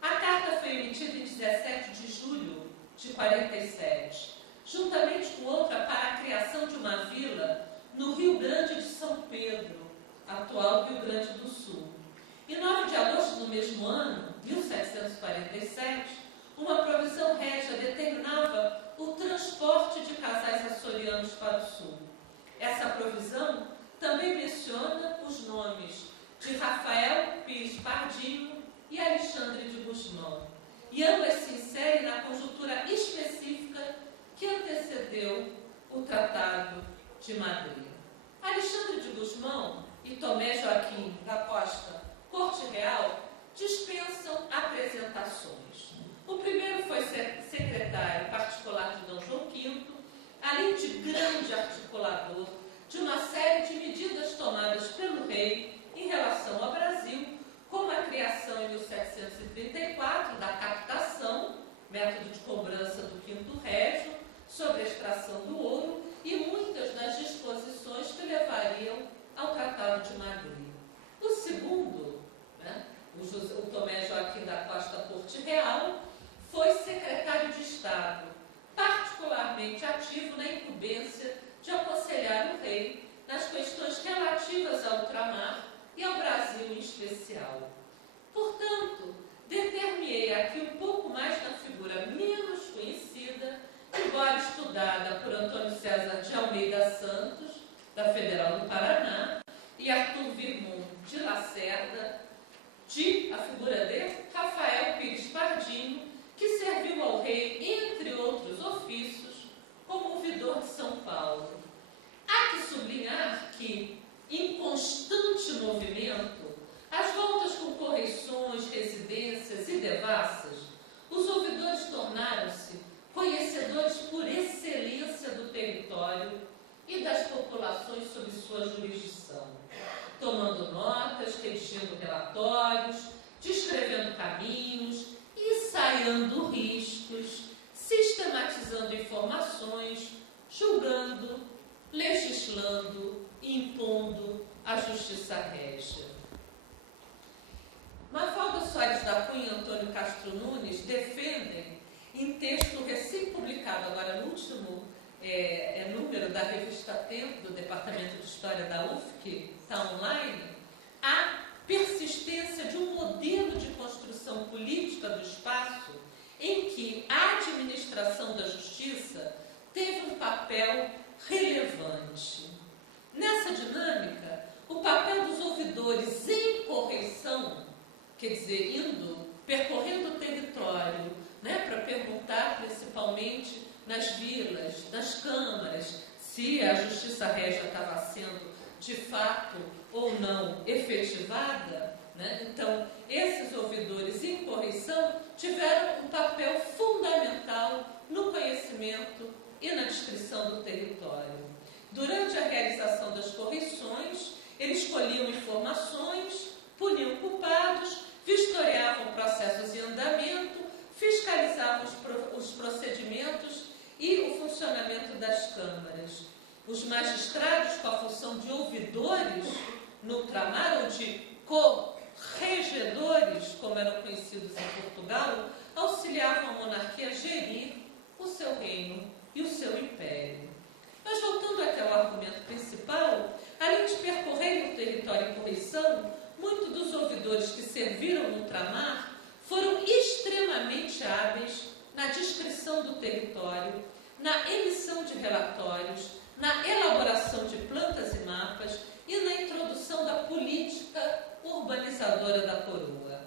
A carta foi emitida em 17 de julho de 47, juntamente com outra para a criação de uma vila no Rio Grande de São Pedro, atual Rio Grande do Sul. Em 9 de agosto do mesmo ano, 1747, uma provisão régia determinava o transporte de casais açorianos para o sul. Essa provisão também menciona os nomes de Rafael Pires Pardinho e Alexandre de Gusmão, e ambas se inserem na conjuntura específica que antecedeu o Tratado de Madrid. Alexandre de Gusmão e Tomé Joaquim da Costa Corte Real dispensam apresentações. O primeiro foi secretário particular de Dom João V, além de grande articulador de uma série de medidas tomadas pelo rei em relação ao Brasil, como a criação em 1734 da captação, método de cobrança do Quinto Régio, sobre a extração do ouro e muitas das disposições que levariam ao Tratado de Madrid. o Tomé Joaquim da Costa Corte Real, foi secretário de Estado, particularmente ativo na incumbência de aconselhar o rei nas questões relativas ao ultramar e ao Brasil em especial. Portanto, determinei aqui um pouco mais na figura menos conhecida, embora estudada por Antônio César de Almeida Santos, da Federal do Paraná, e Arthur Virmont de Lacerda, a figura de Rafael Pires Pardinho, que serviu ao rei, entre outros ofícios, como ouvidor de São Paulo. Há que sublinhar que, em constante movimento, as voltas com correições, residências e devassas, os ouvidores tornaram-se conhecedores por excelência do território e das populações sob sua jurisdição, tomando notas, redigindo relatórios, descrevendo caminhos, ensaiando riscos, sistematizando informações, julgando, legislando e impondo a justiça régia. Mafalda Soares da Cunha e Antônio Castro Nunes defendem, em texto recém-publicado, agora no último número da revista Tempo, do Departamento de História da UFSC, está online, a persistência de um modelo de construção política do espaço em que a administração da justiça teve um papel relevante. Nessa dinâmica, o papel dos ouvidores em correição, quer dizer, percorrendo o território, para perguntar principalmente nas vilas, nas câmaras, se a justiça régia estava sendo de fato ou não efetivada, Então, esses ouvidores em correição tiveram um papel fundamental no conhecimento e na descrição do território. Durante a realização das correições, eles colhiam informações, puniam culpados, vistoriavam processos em andamento, fiscalizavam os procedimentos e o funcionamento das câmaras. Os magistrados, com a função de ouvidores no ultramar, ou de corregedores, como eram conhecidos em Portugal, auxiliavam a monarquia a gerir o seu reino e o seu império. Mas voltando aqui ao argumento principal, além de percorrerem o território em correição, muitos dos ouvidores que serviram no ultramar foram extremamente hábeis na descrição do território, na emissão de relatórios, na elaboração de plantas e mapas e na introdução da política urbanizadora da coroa.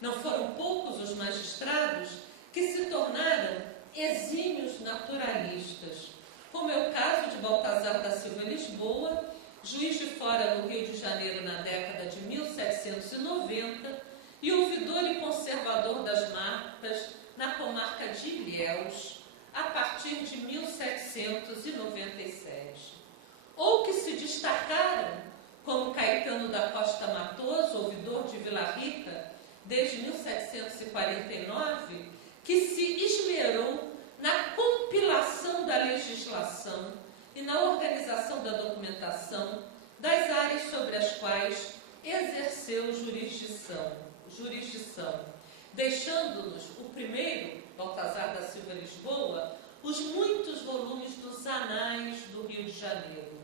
Não foram poucos os magistrados que se tornaram exímios naturalistas, como é o caso de Baltazar da Silva Lisboa, juiz de fora no Rio de Janeiro na década de 1790 e ouvidor e conservador das mapas na comarca de Ilhéus, a partir de 1797. Ou que se destacaram, como Caetano da Costa Matoso, ouvidor de Vila Rica, desde 1749, que se esmerou na compilação da legislação e na organização da documentação das áreas sobre as quais exerceu jurisdição, deixando-nos o primeiro, Baltazar da Silva Lisboa, os muitos volumes dos Anais do Rio de Janeiro.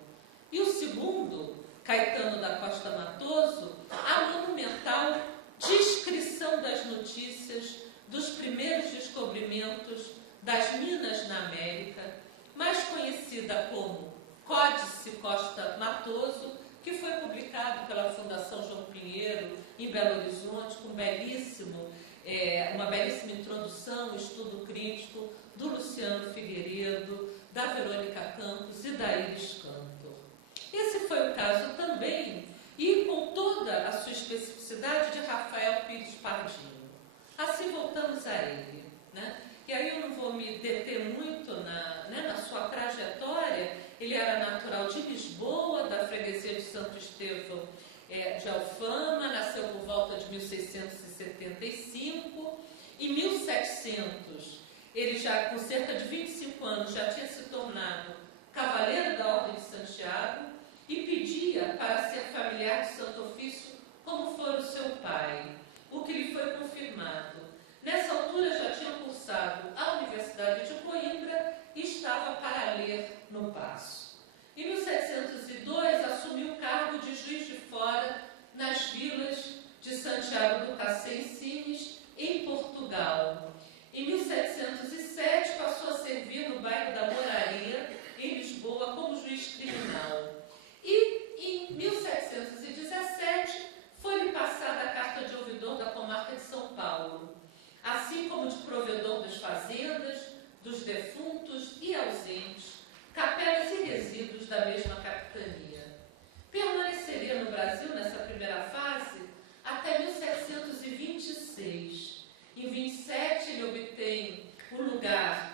E o segundo, Caetano da Costa Matoso, a monumental descrição das notícias dos primeiros descobrimentos das minas na América, mais conhecida como Códice Costa Matoso, que foi publicado pela Fundação João Pinheiro em Belo Horizonte, com uma belíssima introdução, estudo crítico do Luciano Figueiredo, da Verônica Campos e da Iris Cantor. Esse foi o caso também, e com toda a sua especificidade, de Rafael Pires Pardinho. Assim voltamos a ele, E aí eu não vou me deter muito na sua trajetória. Ele era natural de Lisboa, da freguesia de Santo Estevão de Alfama, nasceu por volta de 1675. Em 1700, ele já, com cerca de 25 anos, já tinha se tornado cavaleiro da Ordem de Santiago e pedia para ser familiar de Santo Ofício como fora o seu pai, o que lhe foi confirmado. Nessa altura já tinha cursado a Universidade de Coimbra e estava para ler no Paço. Em 1702 assumiu o cargo de juiz de fora nas vilas de Santiago do Cacém Sines, em Portugal. Em 1707 passou a servir no bairro da Moraria, em Lisboa, como juiz criminal. E em 1717 foi-lhe passada a carta de ouvidor da comarca de São Paulo, assim como de provedor das fazendas, dos defuntos e ausentes, capelas e resíduos da mesma capitania. Permaneceria no Brasil nessa primeira fase até 1726. Em 27 ele obtém um lugar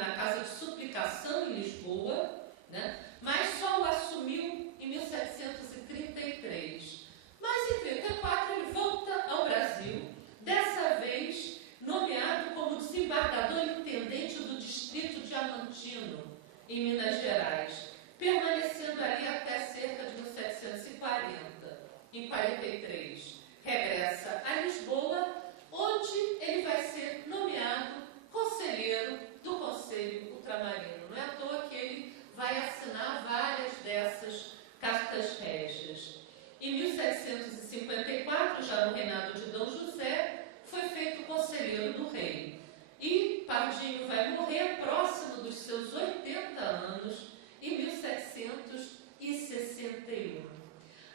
na Casa de Suplicação em Lisboa, né? Mas só o assumiu em 1733. Mas em 34 ele volta ao Brasil, dessa vez nomeado como desembargador intendente do distrito diamantino, em Minas Gerais, permanecendo ali até cerca de 1740. Em 43, regressa a Lisboa, onde ele vai ser nomeado conselheiro do Conselho Ultramarino. Não é à toa que ele vai assinar várias dessas cartas régias. Em 1754, já no reinado de Dom José, foi feito conselheiro do rei. E Pardinho vai morrer próximo dos seus 80 anos, em 1761.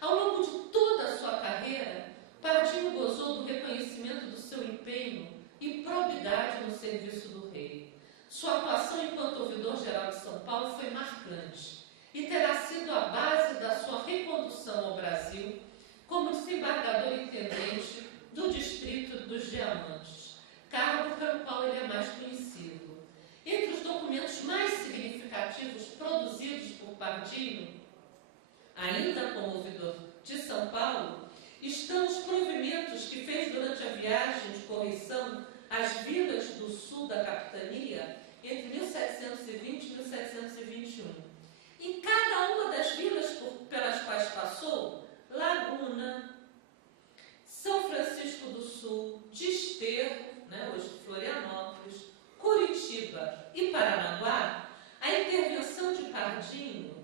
Ao longo de toda a sua carreira, Pardinho gozou do reconhecimento do seu empenho e probidade no serviço do rei. Sua atuação enquanto ouvidor-geral de São Paulo foi marcante e terá sido a base da sua recondução ao Brasil como desembargador intendente do Distrito dos Diamantes, cargo pelo qual ele é mais conhecido. Entre os documentos mais significativos produzidos por Pardinho, ainda como ouvidor de São Paulo, estão os provimentos que fez durante a viagem de correição às vilas do sul da capitania entre 1720 e 1721. Em cada uma das vilas pelas quais passou, Laguna, São Francisco do Sul, Desterro, hoje Florianópolis, Curitiba e Paranaguá, a intervenção de Pardinho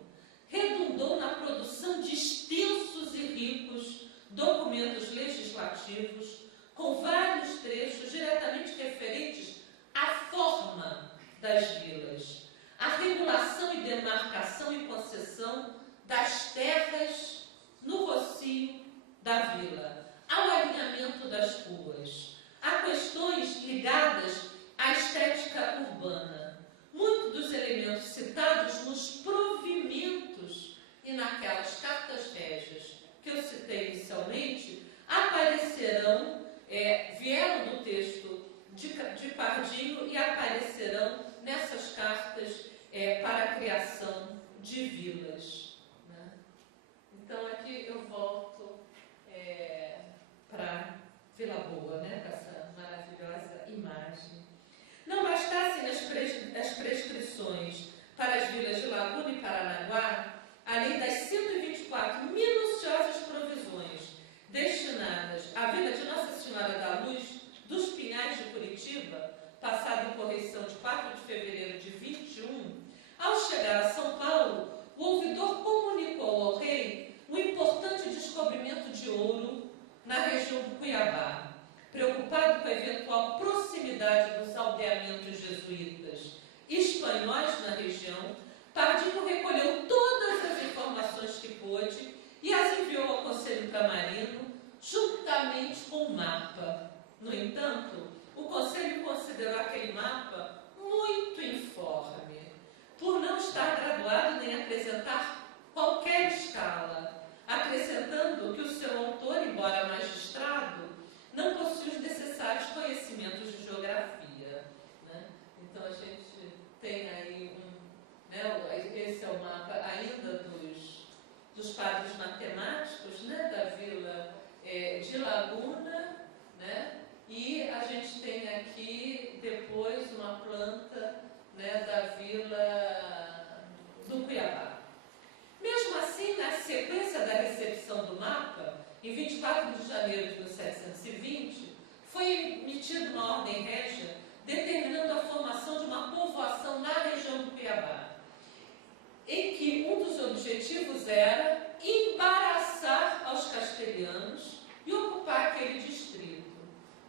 redundou na produção de extensos e ricos documentos legislativos com vários trechos diretamente referentes à forma das vilas, à regulação e demarcação e concessão das terras no rocio da vila, ao alinhamento das ruas, a questões ligadas à estética urbana. Muitos dos elementos citados nos provimentos e naquelas cartas régias que eu citei inicialmente, aparecerão, vieram do texto de Pardinho e aparecerão nessas cartas para a criação de vilas. Né? Então, aqui eu volto para Vila Boa, com essa maravilhosa imagem. Não bastassem as prescrições para as vilas de Laguna e Paranaguá, além das 124 minuciosas provisões destinadas à Vila de Nossa Senhora da Luz dos Pinhais de Curitiba, passada em correição de 4 de fevereiro de 21, ao chegar a São Paulo, o ouvidor comunicou ao rei um importante descobrimento de ouro na região do Cuiabá. Preocupado com a eventual proximidade dos aldeamentos jesuítas espanhóis na região, Pardinho recolheu todas as informações que pôde e as enviou ao Conselho Ultramarino, juntamente com o mapa. No entanto, o Conselho considerou aquele mapa muito informe, por não estar graduado nem apresentar qualquer escala, acrescentando que o seu autor, embora magistrado, não possui os necessários conhecimentos de geografia. Né? Então, a gente tem aí esse é o mapa ainda dos padres matemáticos, da vila de Laguna, e a gente tem aqui depois uma planta da vila do Cuiabá. Mesmo assim, na sequência da recepção do mapa, em 24 de janeiro de 1720, foi emitido uma ordem régia determinando a formação de uma povoação na região do Cuiabá, em que um dos objetivos era embaraçar aos castelhanos e ocupar aquele distrito.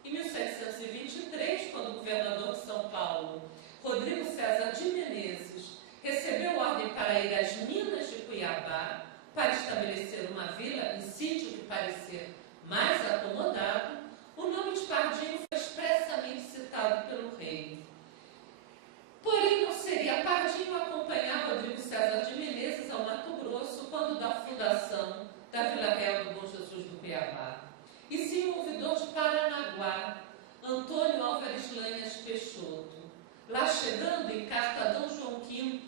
Em 1723, quando o governador de São Paulo, Rodrigo César de Menezes, recebeu ordem para ir às minas de Cuiabá para estabelecer uma vila em sítio que parecer mais acomodado, o nome de Pardinho foi expressamente citado pelo rei. Porém, não seria Pardinho acompanhar Rodrigo César de Menezes ao Mato Grosso quando da fundação da Vila Real do Bom Jesus do Cuiabá, e sim o ouvidor de Paranaguá, Antônio Álvares Lanhas Peixoto. Lá chegando em carta a Dom João V,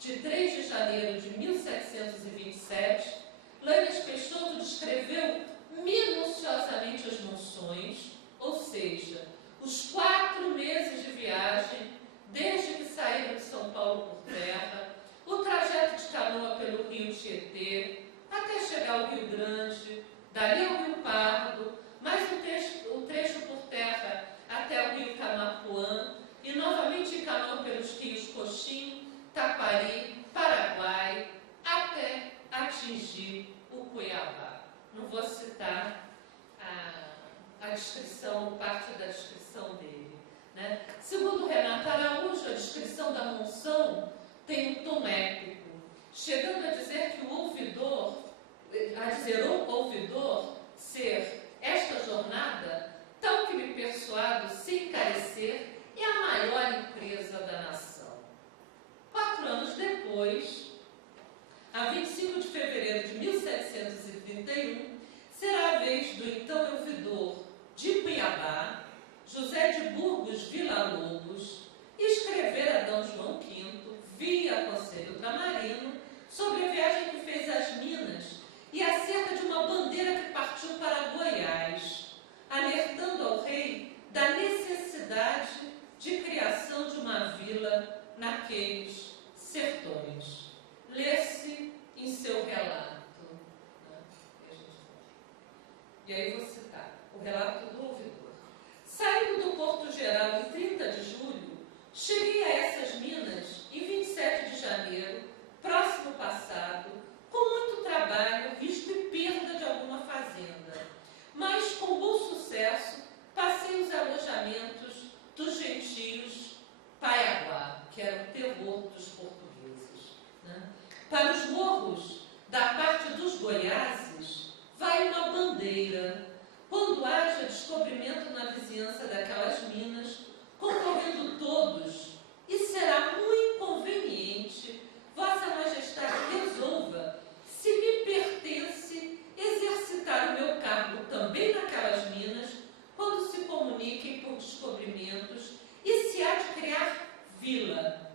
de 3 de janeiro de 1727, Lanhas Peixoto descreveu minuciosamente as monções, ou seja, os 4 meses de viagem, desde que saíram de São Paulo por terra, o trajeto de canoa pelo rio Tietê, até chegar ao Rio Grande, dali ao Rio Pardo, mais o trecho por terra até o Rio Camapuã, e novamente em canoa pelos rios Coxim, Taquari, Paraguai, até atingir o Cuiabá. Não vou citar a descrição, parte da descrição dele, né? Segundo Renato Araújo, a descrição da monção tem um tom épico, chegando a dizer que o ouvidor ser esta jornada, tão que me persuado sem carecer, é a maior empresa da nação. 4 anos depois, a 25 de fevereiro de 1731, será a vez do então ouvidor de Cuiabá, José de Burgos Villa-Lobos, escrever a Dom João V, via Conselho Ultramarino, sobre a viagem que fez às Minas e acerca de uma bandeira que partiu para Goiás, alertando ao rei da necessidade de criação de uma vila naqueles sertões. Lê-se em seu relato. E aí vou citar o relato do ouvidor. Saindo do Porto Geral em 30 de julho, cheguei a essas minas em 27 de janeiro, próximo passado, com muito trabalho, risco e perda de alguma fazenda. Mas, com bom sucesso, passei os alojamentos dos gentios Paiaguá, que era o terror dos portugueses, né? Para os morros da parte dos Goiáses, vai uma bandeira, quando haja descobrimento na vizinhança daquelas minas, concorrendo todos, e será muito conveniente, Vossa Majestade resolva, se me pertence, exercitar o meu cargo também naquelas minas, quando se comuniquem por descobrimentos, e se há de criar vila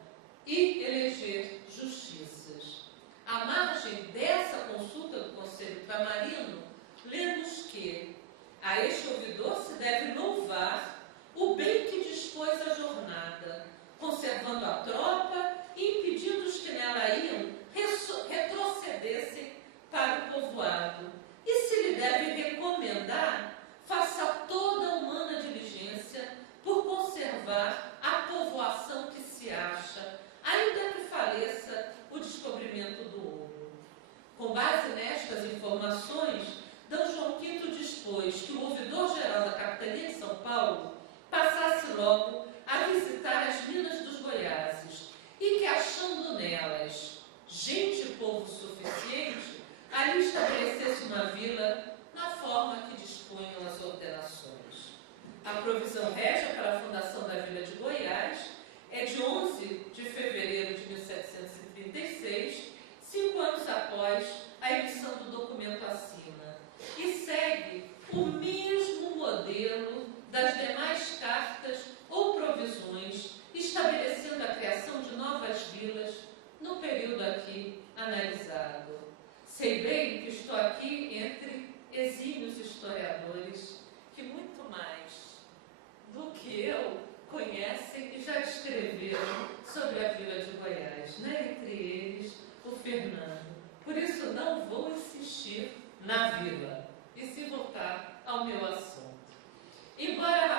e eleger justiças. À margem dessa consulta do Conselho Ultramarino, lemos que a este ouvidor se deve louvar o bem que dispôs a jornada, conservando a tropa e impedindo os que nela iam retrocedessem para o povoado. E se lhe deve recomendar, faça toda a humana diligência por conservar a povoação que se acha, ainda que faleça o descobrimento do ouro. Com base nestas informações, D. João V dispôs que o ouvidor-geral da Capitania de São Paulo passasse logo a visitar as minas dos Goiáses e que, achando nelas gente e povo suficiente, ali estabelecesse uma vila na forma que dispunham as ordenações. A provisão régia para a fundação da Vila de Goiás é de 11 de fevereiro de 1736, 5 anos após a emissão do documento acima, e segue o mesmo modelo das demais cartas ou provisões, estabelecendo a criação de novas vilas no período aqui analisado. Sei bem que estou aqui entre exímios historiadores que muito mais do que eu conhecem e já escreveram sobre a Vila de Goiás, né? Entre eles o Fernando. Por isso não vou insistir na vila e se voltar ao meu assunto. Embora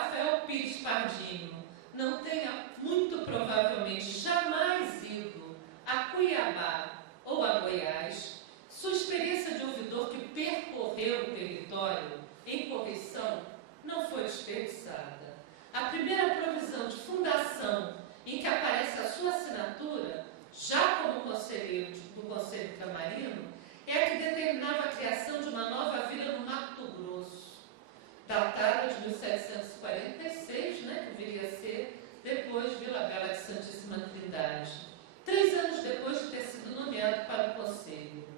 Pardinho não tenha, muito provavelmente, jamais ido a Cuiabá ou a Goiás, sua experiência de ouvidor que percorreu o território em correção não foi desperdiçada. A primeira provisão de fundação em que aparece a sua assinatura, já como conselheiro do Conselho Camarino, é a que determinava a criação de uma nova vila no Mato Grosso, datada de 1746, que viria a ser depois Vila Bela de Santíssima Trindade, 3 anos depois de ter sido nomeado para o Conselho.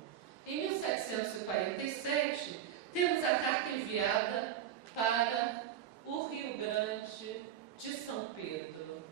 Em 1747, temos a carta enviada para o Rio Grande de São Pedro.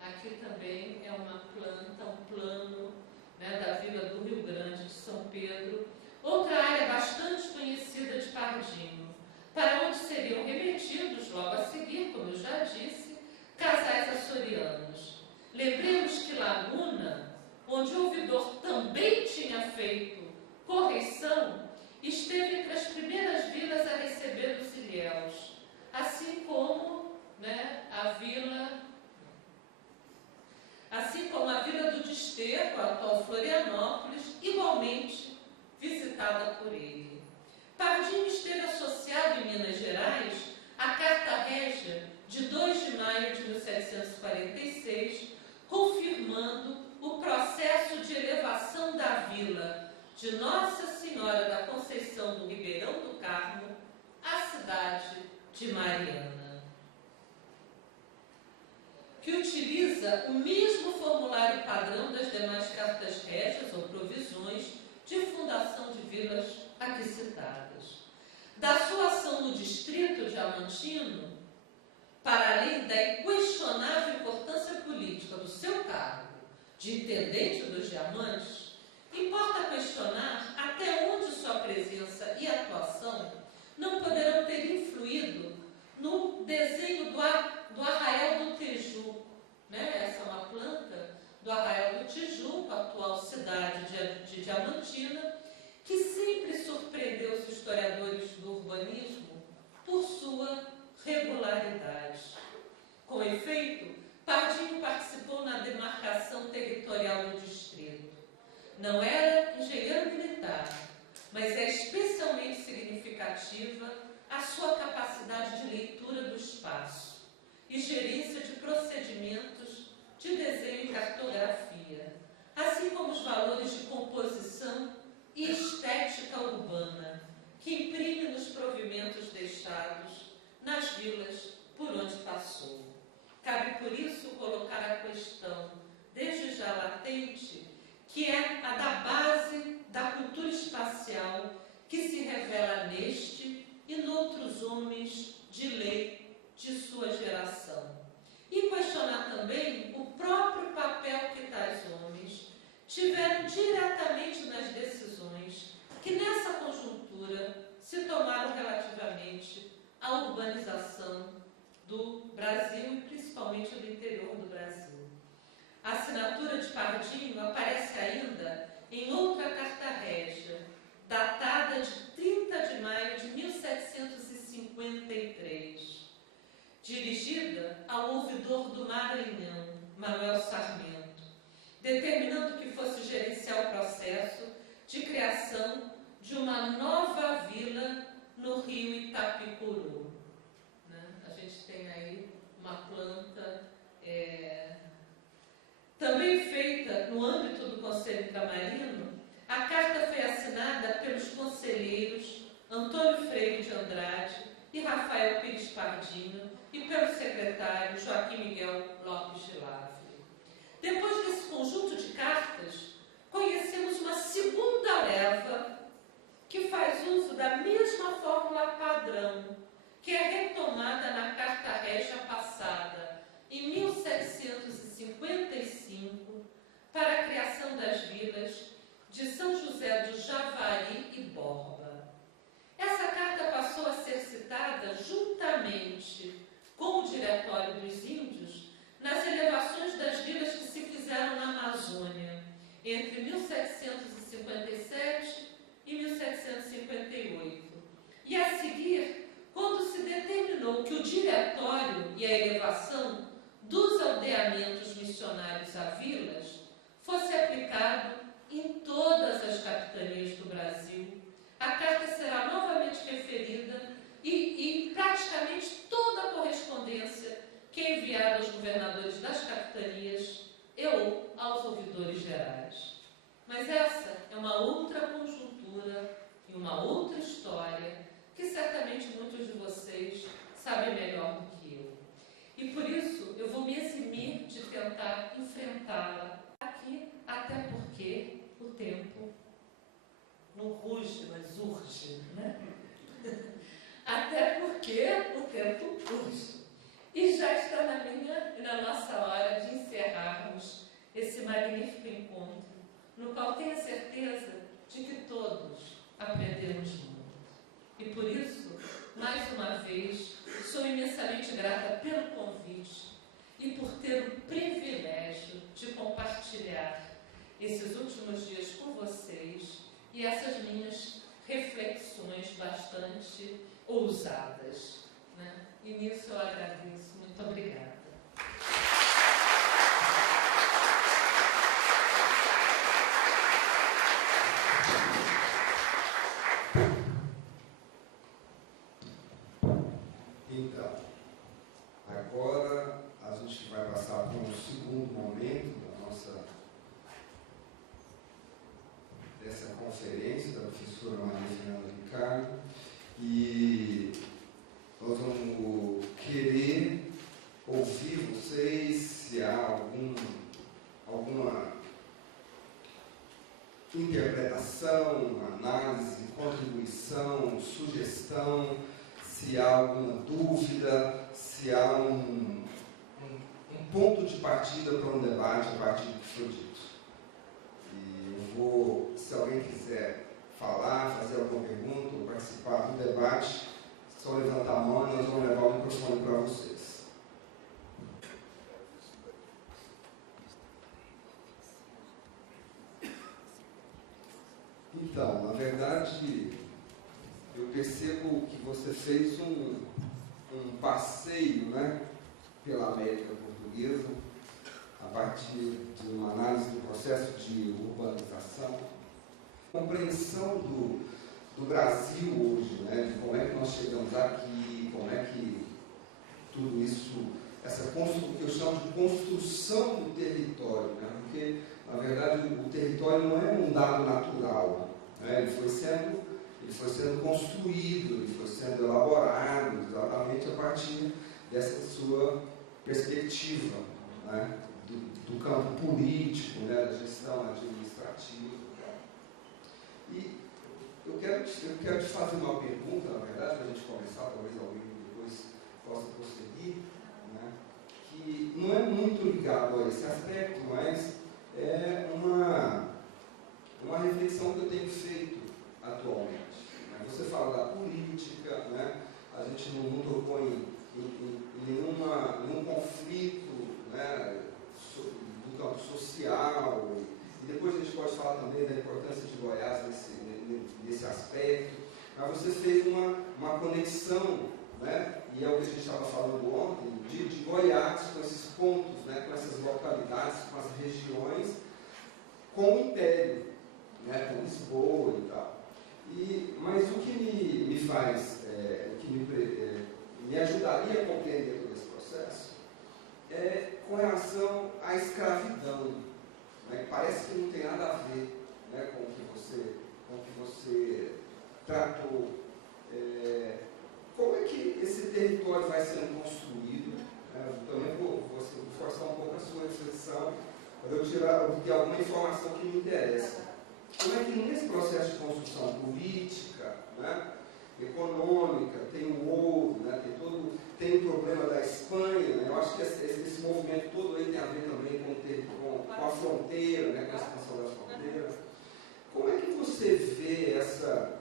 Aqui também é uma planta, um plano da Vila do Rio Grande de São Pedro, outra área bastante conhecida de Pardinho, para onde seriam remetidos logo a seguir, como eu já disse, casais açorianos. Lembremos que Laguna, onde o ouvidor também tinha feito correção, esteve entre as primeiras vilas a receber os ilhéus, assim como a Vila do Desterro, a atual Florianópolis, igualmente visitada por ele. Pardinho esteve associado em Minas Gerais à Carta Régia de 2 de maio de 1746, confirmando o processo de elevação da vila de Nossa Senhora da Conceição do Ribeirão do Carmo à cidade de Mariana, que utiliza o mesmo formulário padrão das demais cartas régias ou provisões de fundação de vilas aqui citadas. Da sua ação no distrito diamantino, para além da inquestionável importância política do seu cargo de intendente dos diamantes, importa questionar até onde sua presença e atuação não poderão ter influído no desenho do Arraial do Tijuco. Essa é uma planta do Arraial do Tijuco, atual cidade de Diamantina, que sempre surpreendeu os historiadores do urbanismo por sua regularidade. Com efeito, Pardinho participou na demarcação territorial do distrito. Não era engenheiro militar, mas é especialmente significativa a sua capacidade de leitura do espaço e gerência de procedimentos de desenho e cartografia, assim como os valores de composição e estética urbana que imprime nos provimentos deixados nas vilas por onde passou. Cabe, por isso, colocar a questão, desde já latente, que é a da base da cultura espacial que se revela neste e noutros homens de lei de sua geração. E questionar também o próprio papel que tais homens tiveram diretamente nas decisões que nessa conjuntura se tomaram relativamente à urbanização do Brasil e principalmente do interior do Brasil. A assinatura de Pardinho aparece ainda em outra carta régia, datada de 30 de maio de 1753, dirigida ao ouvidor do Maranhão, Manuel Sarmento, determinando que fosse gerenciar o processo de criação de uma nova vila no rio Itapicuru. A gente tem aí uma planta também feita no âmbito do Conselho Camarino. A carta foi assinada pelos conselheiros Antônio Freire de Andrade e Rafael Pires Pardinho e pelo secretário Joaquim Miguel Lopes de Lave. Depois desse conjunto de cartas, conhecemos uma segunda leva que faz uso da mesma fórmula padrão, que é retomada na Carta Régia passada, em 1755, para a criação das vilas de São José do Javari e Borba. Essa carta passou a ser citada juntamente com o Diretório dos Índios nas elevações das vilas que se fizeram na Amazônia, entre 1757 e 1758. E a seguir, quando se determinou que o Diretório e a a carta será novamente referida e praticamente toda a correspondência que é enviada aos governadores das capitanias ou aos ouvidores gerais. Mas essa é uma outra conjuntura e uma outra história que certamente muitos de vocês sabem melhor do que eu. E por isso eu vou me eximir de tentar enfrentá-la aqui, até porque o tempo não ruge, mas urge, né? Até porque o tempo urge. E já está na nossa hora de encerrarmos esse magnífico encontro, no qual tenho a certeza de que todos aprendemos muito. E por isso, mais uma vez, sou imensamente grata pelo convite e por ter o privilégio de compartilhar esses últimos dias com vocês e essas minhas reflexões bastante ousadas, né? E nisso eu agradeço. Muito obrigada. Então, agora a gente vai passar para um segundo momento dessa conferência da professora Maria Fernanda Ricardo, e nós vamos querer ouvir vocês, se há alguma interpretação, análise, contribuição, sugestão, se há alguma dúvida, se há um ponto de partida para um debate a partir do que foi dito. E eu vou, se alguém quiser falar, fazer alguma pergunta ou participar do debate, só levantar a mão e nós vamos levar o microfone para vocês. Então, na verdade, eu percebo que você fez um passeio, né, pela América Portuguesa, a partir de uma análise do processo de urbanização, compreensão do Brasil hoje, né, de como é que nós chegamos aqui, como é que tudo isso, o que eu chamo de construção do território, né, porque, na verdade, o território não é um dado natural, né, ele foi sendo construído, ele foi sendo elaborado exatamente a partir dessa sua perspectiva, né, do campo político, né, da gestão administrativa. E eu quero te fazer uma pergunta, na verdade, para a gente começar, talvez alguém depois possa prosseguir, né, que não é muito ligado a esse aspecto, mas é uma reflexão que eu tenho feito atualmente. Né? Você fala da política, né? A gente não tocou em nenhum conflito, né, do campo social, e depois a gente pode falar também da importância de Goiás nesse aspecto, mas você fez uma conexão, né, e é o que a gente estava falando ontem, de Goiás com esses pontos, né, com essas localidades, com as regiões, com o Império, né, com Lisboa e tal. Mas o que me faz, o que me ajudaria a compreender todo esse processo é com relação à escravidão, né, que parece que não tem nada a ver, né, com o que você tratou. Como é que esse território vai sendo construído? Eu também vou forçar um pouco a sua reflexão, para eu obter alguma informação que me interessa. Como é que nesse processo de construção política, né, econômica, tem o ouro, né, tem o problema da Espanha, né, eu acho que esse movimento todo aí tem a ver também com a fronteira, né, com a expansão das fronteiras. Como é que você vê essa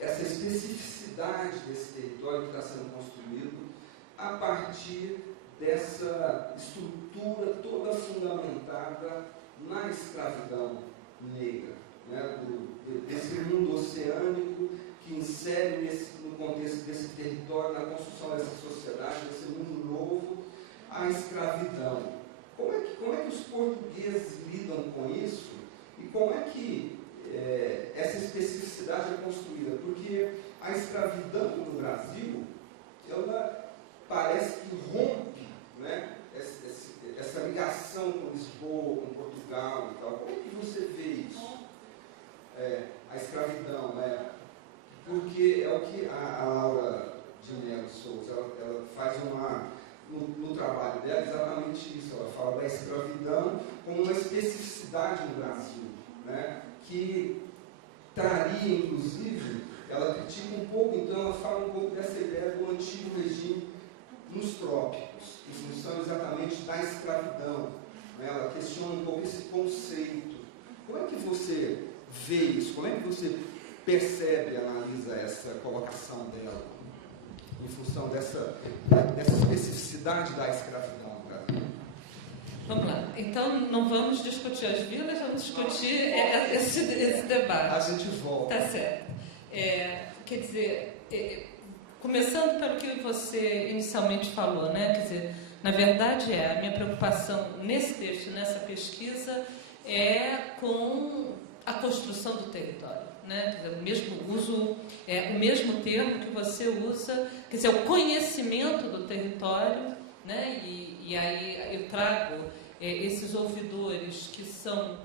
especificidade desse território que está sendo construído a partir dessa estrutura toda fundamentada na escravidão negra, né, desse mundo oceânico que insere no contexto desse território, na construção dessa sociedade, desse mundo novo, a escravidão. Como é que os portugueses lidam com isso e como é que essa especificidade é construída? Porque a escravidão no Brasil, ela parece que rompe, né, essa ligação com Lisboa, com Portugal e tal. Como é que você vê isso? A escravidão, né? Porque é o que a Laura de Mello Souza, ela faz no trabalho dela exatamente isso. Ela fala da escravidão como uma especificidade no Brasil, né? Que traria, inclusive, ela critica um pouco, então ela fala um pouco dessa ideia do antigo regime nos trópicos, em função exatamente da escravidão, né? Ela questiona um pouco esse conceito. Como é que você vê isso? Como é que você percebe, analisa essa colocação dela, em função dessa especificidade da escravidão no Brasil? Vamos lá. Então, não vamos discutir as vilas, vamos discutir esse debate. A gente volta. Tá certo. Quer dizer, começando pelo que você inicialmente falou, né? Quer dizer, na verdade, a minha preocupação nesse texto, nessa pesquisa, é com a construção do território, né? Quer dizer, o mesmo termo que você usa, quer dizer, o conhecimento do território, né? E aí eu trago esses ouvidores que são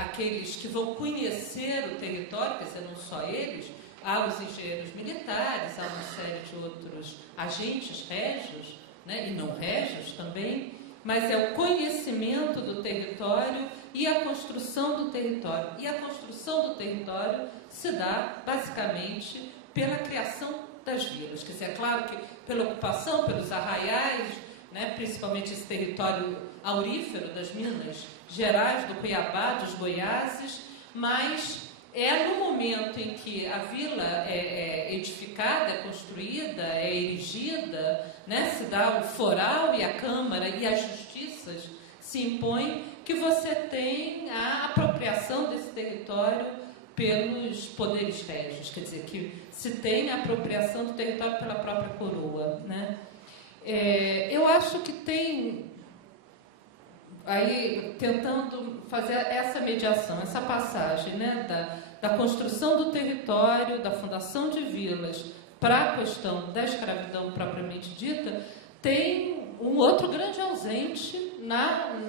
aqueles que vão conhecer o território, quer dizer, não só eles, há os engenheiros militares, há uma série de outros agentes régios, né? E não régios também, mas é o conhecimento do território e a construção do território. E a construção do território se dá, basicamente, pela criação das vilas. Quer dizer, é claro que pela ocupação, pelos arraiais, né, principalmente esse território aurífero das Minas Gerais, do Cuiabá, dos Goiáses, mas é no momento em que a vila é edificada, é construída, é erigida, né, se dá o foral e a Câmara e as justiças se impõem, que você tem a apropriação desse território pelos poderes régios, quer dizer, que se tem a apropriação do território pela própria coroa, né? Eu acho que tem, aí, tentando fazer essa mediação, essa passagem, né, da construção do território, da fundação de vilas, para a questão da escravidão propriamente dita, tem um outro grande ausente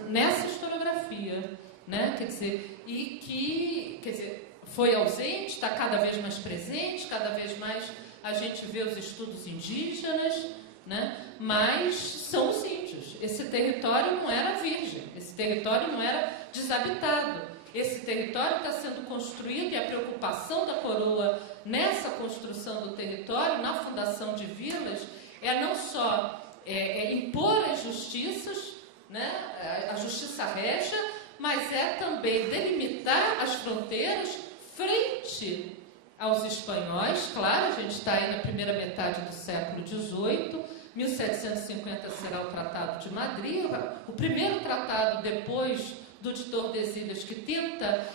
nessa historiografia, né? Quer dizer, foi ausente, está cada vez mais presente, cada vez mais a gente vê os estudos indígenas, né? Mas são os índios. Esse território não era virgem, esse território não era desabitado. Esse território está sendo construído e a preocupação da coroa nessa construção do território, na fundação de vilas, é não só impor as justiças, né, a justiça régia, mas é também delimitar as fronteiras frente aos espanhóis. Claro, a gente está aí na primeira metade do século XVIII, 1750 será o Tratado de Madrid, o primeiro tratado depois do de Tordesilhas, que tenta,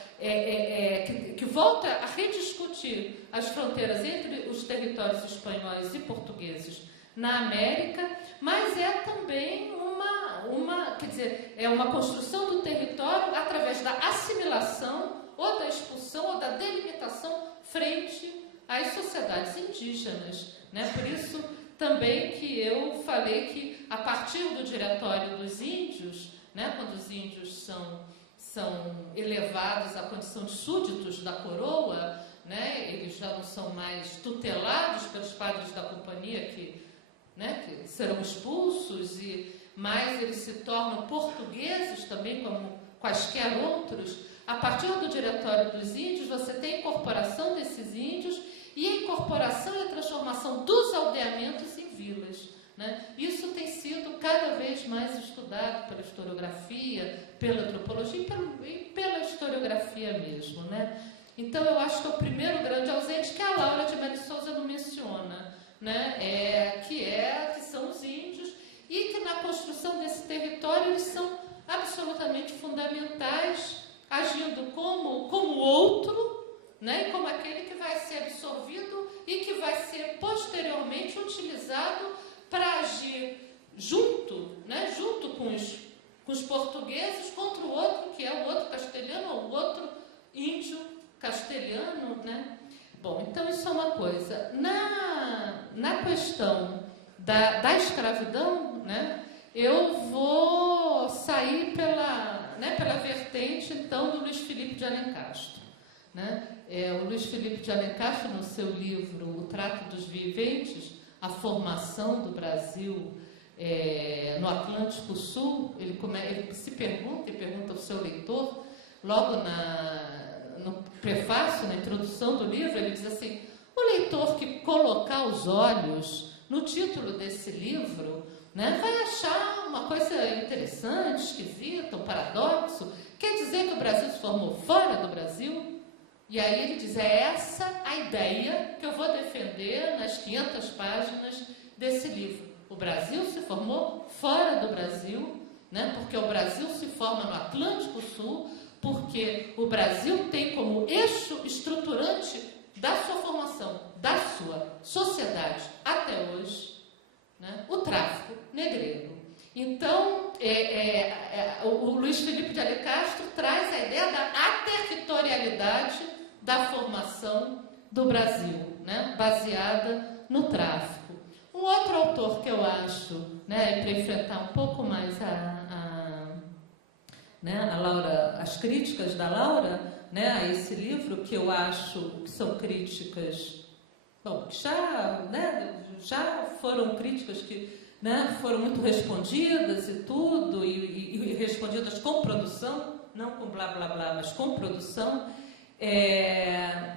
que volta a rediscutir as fronteiras entre os territórios espanhóis e portugueses na América, mas é também quer dizer, é uma construção do território através da assimilação, ou da expulsão, ou da delimitação frente às sociedades indígenas, né? Por isso também que eu falei que, a partir do Diretório dos Índios, né, quando os índios são elevados à condição de súditos da coroa, né, eles já não são mais tutelados pelos padres da companhia que serão expulsos, mas eles se tornam portugueses também, como quaisquer outros. A partir do Diretório dos Índios, você tem a incorporação desses índios e a incorporação e a transformação dos aldeamentos em vilas, né? Isso tem sido cada vez mais estudado pela historiografia, pela antropologia e pela historiografia mesmo, né? Então, eu acho que é o primeiro grande ausente, que a Laura de Mello Souza não menciona, né? Que são os índios, e que na construção desse território eles são absolutamente fundamentais, agindo como outro, né? E como aquele que vai ser absorvido e que vai ser posteriormente utilizado para agir junto, né? Junto com os portugueses contra o outro, que é o outro castelhano, ou o outro índio castelhano, italiano, né? Bom, então isso é uma coisa. Na questão da escravidão, né, eu vou sair pela vertente, então, do Luiz Felipe de Alencastro. Né? O Luiz Felipe de Alencastro, no seu livro O Trato dos Viventes, a formação do Brasil no Atlântico Sul, ele se pergunta, e pergunta ao seu leitor, logo no prefácio, na introdução do livro, ele diz assim: o leitor que colocar os olhos no título desse livro, né, vai achar uma coisa interessante, esquisita, um paradoxo. Quer dizer que o Brasil se formou fora do Brasil? E aí ele diz: é essa a ideia que eu vou defender nas 500 páginas desse livro. O Brasil se formou fora do Brasil, né, porque o Brasil se forma no Atlântico Sul, porque o Brasil tem como eixo estruturante da sua formação, da sua sociedade até hoje, né, o tráfico negreiro. Então, o Luiz Felipe de Alencastro traz a ideia da aterritorialidade da formação do Brasil, né, baseada no tráfico. Um outro autor que eu acho, né, para enfrentar um pouco mais a Laura, as críticas da Laura, né, a esse livro, que eu acho que são críticas, bom, que já foram críticas que, né, foram muito respondidas e tudo, e respondidas com produção, não com blá blá blá, mas com produção.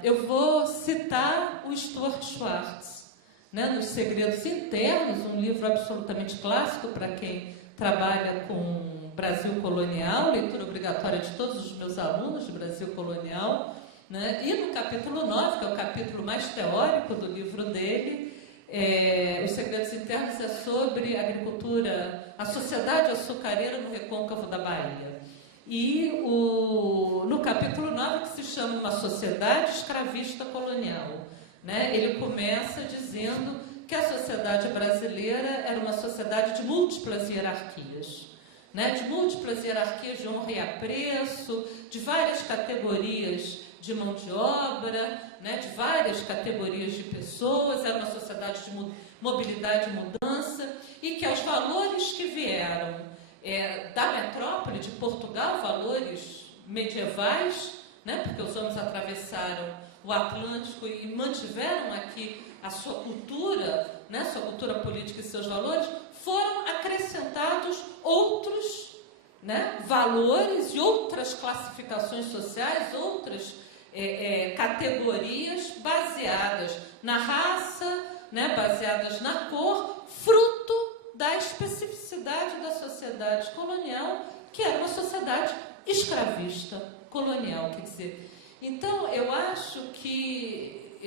Eu vou citar o Stuart Schwartz, né, Nos Segredos Internos, um livro absolutamente clássico para quem trabalha com Brasil colonial, leitura obrigatória de todos os meus alunos de Brasil colonial, né? E no capítulo 9, que é o capítulo mais teórico do livro dele, Os Segredos Internos é sobre a agricultura, a sociedade açucareira no recôncavo da Bahia. E no capítulo 9, que se chama Uma Sociedade Escravista Colonial, né? Ele começa dizendo que a sociedade brasileira era uma sociedade de múltiplas hierarquias, né? De múltiplas hierarquias de honra e apreço, de várias categorias de mão de obra, né? De várias categorias de pessoas, era uma sociedade de mobilidade e mudança, e que os valores que vieram da metrópole de Portugal, valores medievais, né? Porque os homens atravessaram o Atlântico e mantiveram aqui a sua cultura, né, sua cultura política e seus valores, foram acrescentados outros, né, valores e outras classificações sociais, outras categorias baseadas na raça, né, baseadas na cor, fruto da especificidade da sociedade colonial, que era uma sociedade escravista colonial, quer dizer. Então, eu acho que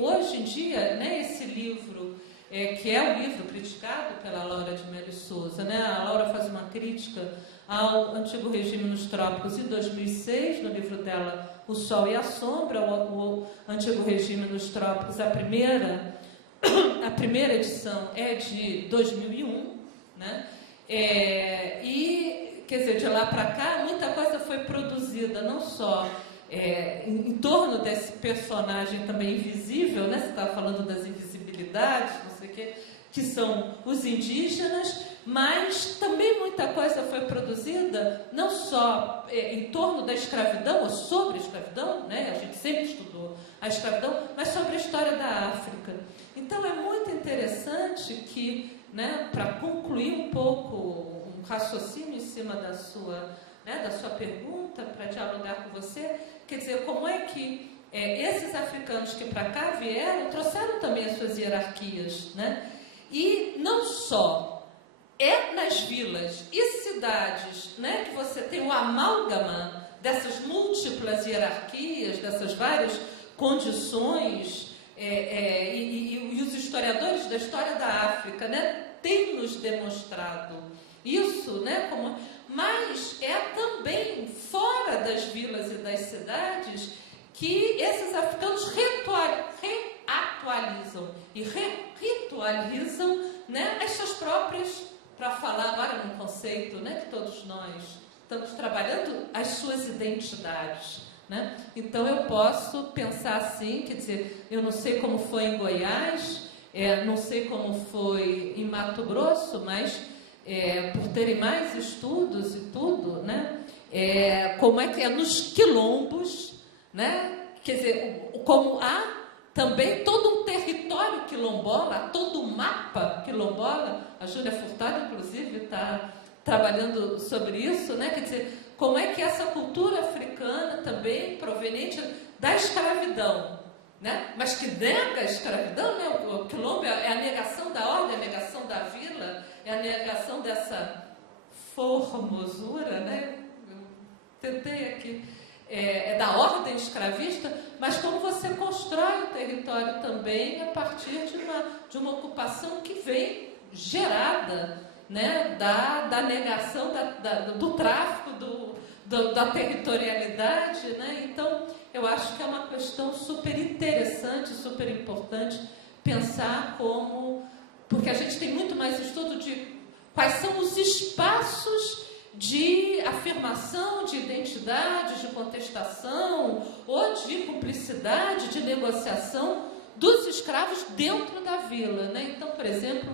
hoje em dia, né, esse livro, que é um livro criticado pela Laura de Melo Souza, né, a Laura faz uma crítica ao antigo regime nos trópicos em 2006, no livro dela O Sol e a Sombra, o antigo regime nos trópicos, a primeira edição é de 2001, né, quer dizer, de lá para cá, muita coisa foi produzida, não só em torno desse personagem também invisível, né? Você estava falando das invisibilidades, não sei o quê, que são os indígenas, mas também muita coisa foi produzida, não só em torno da escravidão, ou sobre a escravidão, né? A gente sempre estudou a escravidão, mas sobre a história da África. Então, é muito interessante que, né, para concluir um pouco um raciocínio em cima da sua pergunta, para dialogar com você, quer dizer, como é que esses africanos que para cá vieram, trouxeram também as suas hierarquias, né? E não só nas vilas e cidades, né, que você tem um amálgama dessas múltiplas hierarquias, dessas várias condições, e os historiadores da história da África, né, têm nos demonstrado isso, né, mas também fora das vilas e das cidades que esses africanos reatualizam e ritualizam, né, as suas próprias, para falar agora num conceito, né, que todos nós estamos trabalhando, as suas identidades, né? Então eu posso pensar assim, quer dizer, eu não sei como foi em Goiás, não sei como foi em Mato Grosso, mas por terem mais estudos e tudo, né? Como é que é nos quilombos, né? Quer dizer, como há também todo um território quilombola, todo um mapa quilombola. A Júlia Furtado, inclusive, está trabalhando sobre isso, né? Quer dizer, como é que essa cultura africana também proveniente da escravidão, né? Mas que nega a escravidão, né? O quilombo é a negação da ordem, a negação da vila, é a negação dessa formosura, né? Eu tentei aqui, da ordem escravista, mas como você constrói o território também a partir de uma ocupação que vem gerada, né, da negação do tráfico, da territorialidade, né? Então, eu acho que é uma questão super interessante, super importante pensar porque a gente tem muito mais estudo de quais são os espaços de afirmação, de identidade, de contestação, ou de cumplicidade, de negociação dos escravos dentro da vila, né? Então, por exemplo,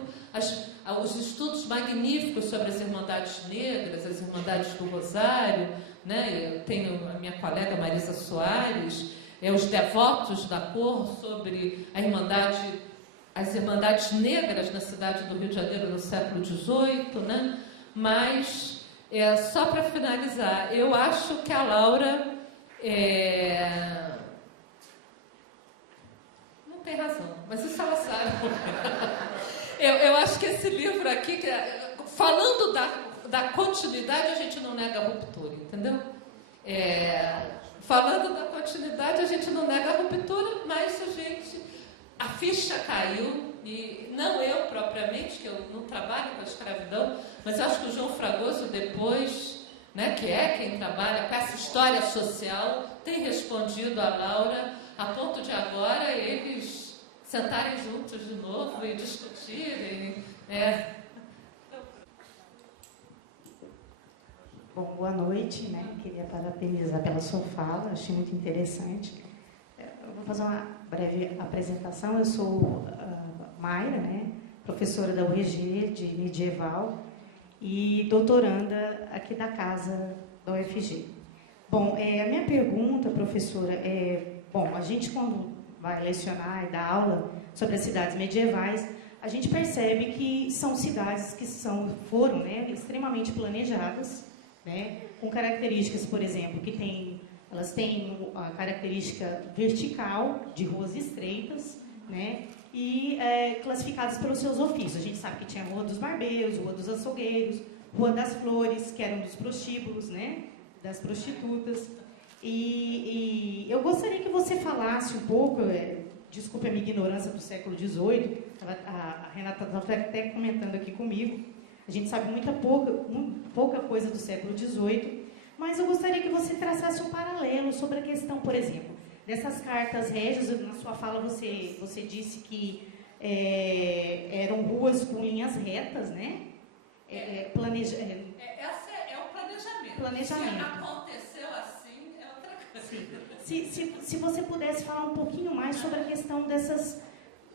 os estudos magníficos sobre as Irmandades Negras, as Irmandades do Rosário, né? Eu tenho a minha colega Marisa Soares, os Devotos da Cor, sobre as Irmandades Negras na cidade do Rio de Janeiro no século XVIII, né? Mas, só para finalizar, eu acho que a Laura não tem razão, mas isso ela sabe. Eu acho que esse livro aqui, falando da continuidade, a gente não nega a ruptura, entendeu? Falando da continuidade, a gente não nega a ruptura, mas a ficha caiu, e não eu propriamente, que eu não trabalho com a escravidão, mas acho que o João Fragoso depois, né, que é quem trabalha com essa história social, tem respondido a Laura, a ponto de agora eles sentarem juntos de novo e discutirem. Bom, boa noite, né? Queria parabenizar pela sua fala, achei muito interessante. Eu vou fazer uma breve apresentação. Eu sou Mayra, né? Professora da UEG de medieval e doutoranda aqui da casa da UFG. Bom, a minha pergunta, professora, a gente quando vai lecionar e dar aula sobre as cidades medievais, a gente percebe que são cidades que foram, né, extremamente planejadas, né, com características, por exemplo, elas têm a característica vertical de ruas estreitas, né, e classificadas pelos seus ofícios. A gente sabe que tinha Rua dos Barbeiros, Rua dos Açougueiros, Rua das Flores, que eram dos prostíbulos, né, das prostitutas. E eu gostaria que você falasse um pouco, desculpe a minha ignorância do século XVIII, a Renata estava até comentando aqui comigo, a gente sabe pouca coisa do século XVIII, mas eu gostaria que você traçasse um paralelo sobre a questão, por exemplo, dessas cartas régias. Na sua fala você disse que eram ruas com linhas retas, né? Esse é o planejamento. Planejamento. Se aconteceu assim, é outra coisa. Se você pudesse falar um pouquinho mais sobre a questão dessas...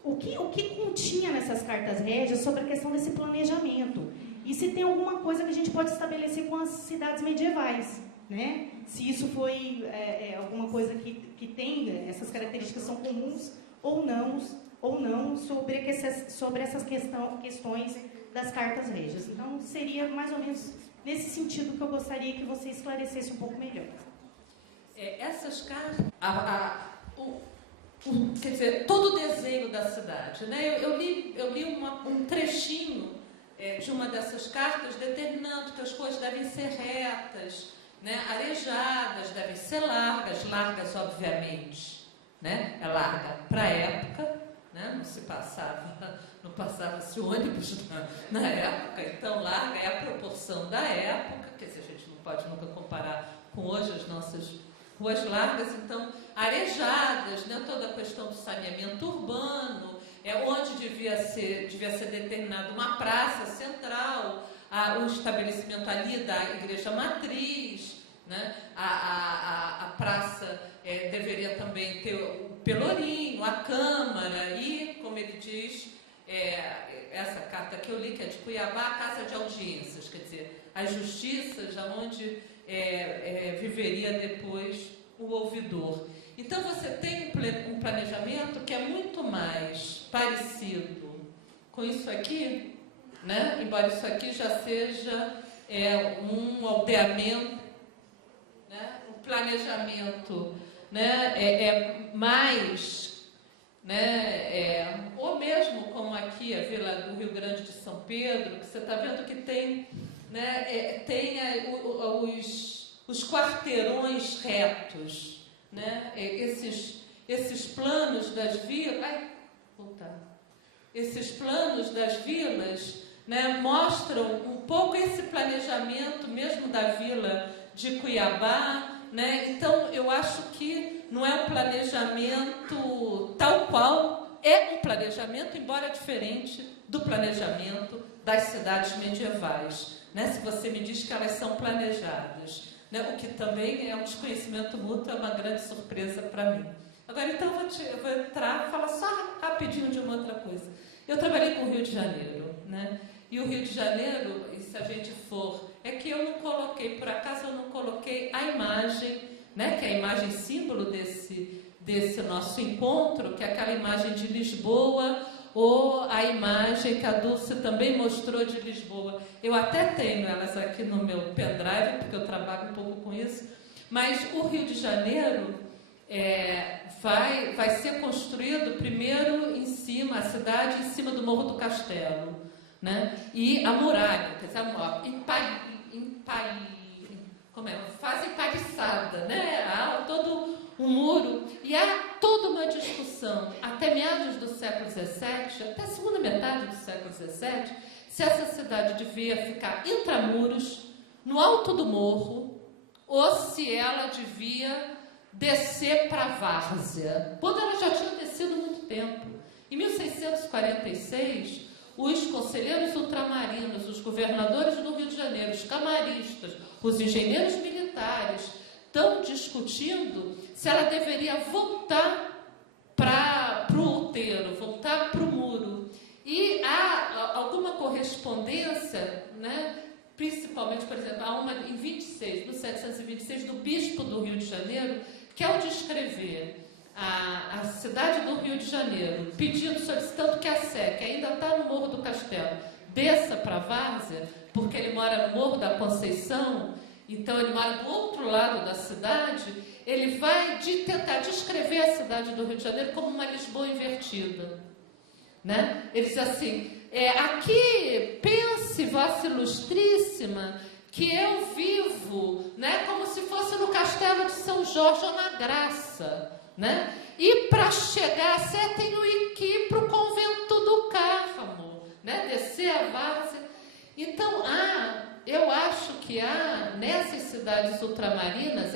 O que continha nessas cartas régias sobre a questão desse planejamento? E se tem alguma coisa que a gente pode estabelecer com as cidades medievais, né? Se isso foi alguma coisa que tem, essas características são comuns ou não sobre essas questões das cartas régias. Então, seria mais ou menos nesse sentido que eu gostaria que você esclarecesse um pouco melhor. Essas cartas, quer dizer, todo o desenho da cidade, né? Eu li um trechinho de uma dessas cartas determinando que as ruas devem ser retas, né? Arejadas, devem ser largas obviamente, né? É larga para a época, né? Não passava-se ônibus na época, então larga é a proporção da época, quer dizer, a gente não pode nunca comparar com hoje as nossas ruas largas, então arejadas, né? Toda a questão do saneamento urbano, onde devia ser determinada uma praça central, o estabelecimento ali da igreja matriz, né? A praça carta que eu li, que é de Cuiabá, a Casa de Audiências, quer dizer, as justiças, onde viveria depois o ouvidor. Então, você tem um planejamento que é muito mais parecido com isso aqui, né? Embora isso aqui já seja um aldeamento, né? O planejamento, né? Mais, né? Ou mesmo como aqui a Vila do Rio Grande de São Pedro, que você está vendo que tem, né? Tem os quarteirões retos, né? Esses planos das vilas, esses planos das vilas, né, mostram um pouco esse planejamento mesmo da vila de Cuiabá, né? Então eu acho que não é um planejamento tal qual, é um planejamento, embora diferente do planejamento das cidades medievais, né? Se você me diz que elas são planejadas, né? O que também é um desconhecimento mútuo, é uma grande surpresa para mim. Agora, então, eu vou entrar e falar só rapidinho de uma outra coisa. Eu trabalhei com o Rio de Janeiro, né? E o Rio de Janeiro, e se a gente for, é que eu não coloquei, por acaso eu não coloquei a imagem, né? Que é a imagem símbolo desse nosso encontro, que é aquela imagem de Lisboa, ou a imagem que a Dulce também mostrou de Lisboa. Eu até tenho elas aqui no meu pendrive, porque eu trabalho um pouco com isso, mas o Rio de Janeiro vai ser construído primeiro em cima, a cidade em cima do Morro do Castelo, né? E a muralha, quer dizer, fase empaliçada, né? Há todo um muro, e há toda uma discussão, até meados do século XVII, até a segunda metade do século XVII, se essa cidade devia ficar intramuros, no alto do morro, ou se ela devia descer para a várzea, quando ela já tinha descido há muito tempo. Em 1646, os conselheiros ultramarinos, os governadores do Rio de Janeiro, os camaristas, os engenheiros militares, estão discutindo se ela deveria voltar para o outeiro, voltar para o muro. E há alguma correspondência, né? Principalmente, por exemplo, há uma em 1726, do bispo do Rio de Janeiro, que ao descrever a cidade do Rio de Janeiro, solicitando que a Sé, que ainda está no Morro do Castelo, desça para a várzea, porque ele mora no Morro da Conceição, então ele mora do outro lado da cidade, ele vai tentar descrever a cidade do Rio de Janeiro como uma Lisboa invertida, né? Ele diz assim, aqui pense, Vossa Ilustríssima, que eu vivo, né, como se fosse no Castelo de São Jorge ou na Graça, né? E para chegar a Sé tenho que ir para o convento do Carmo, né? Descer a várzea. Então eu acho que há nessas cidades ultramarinas,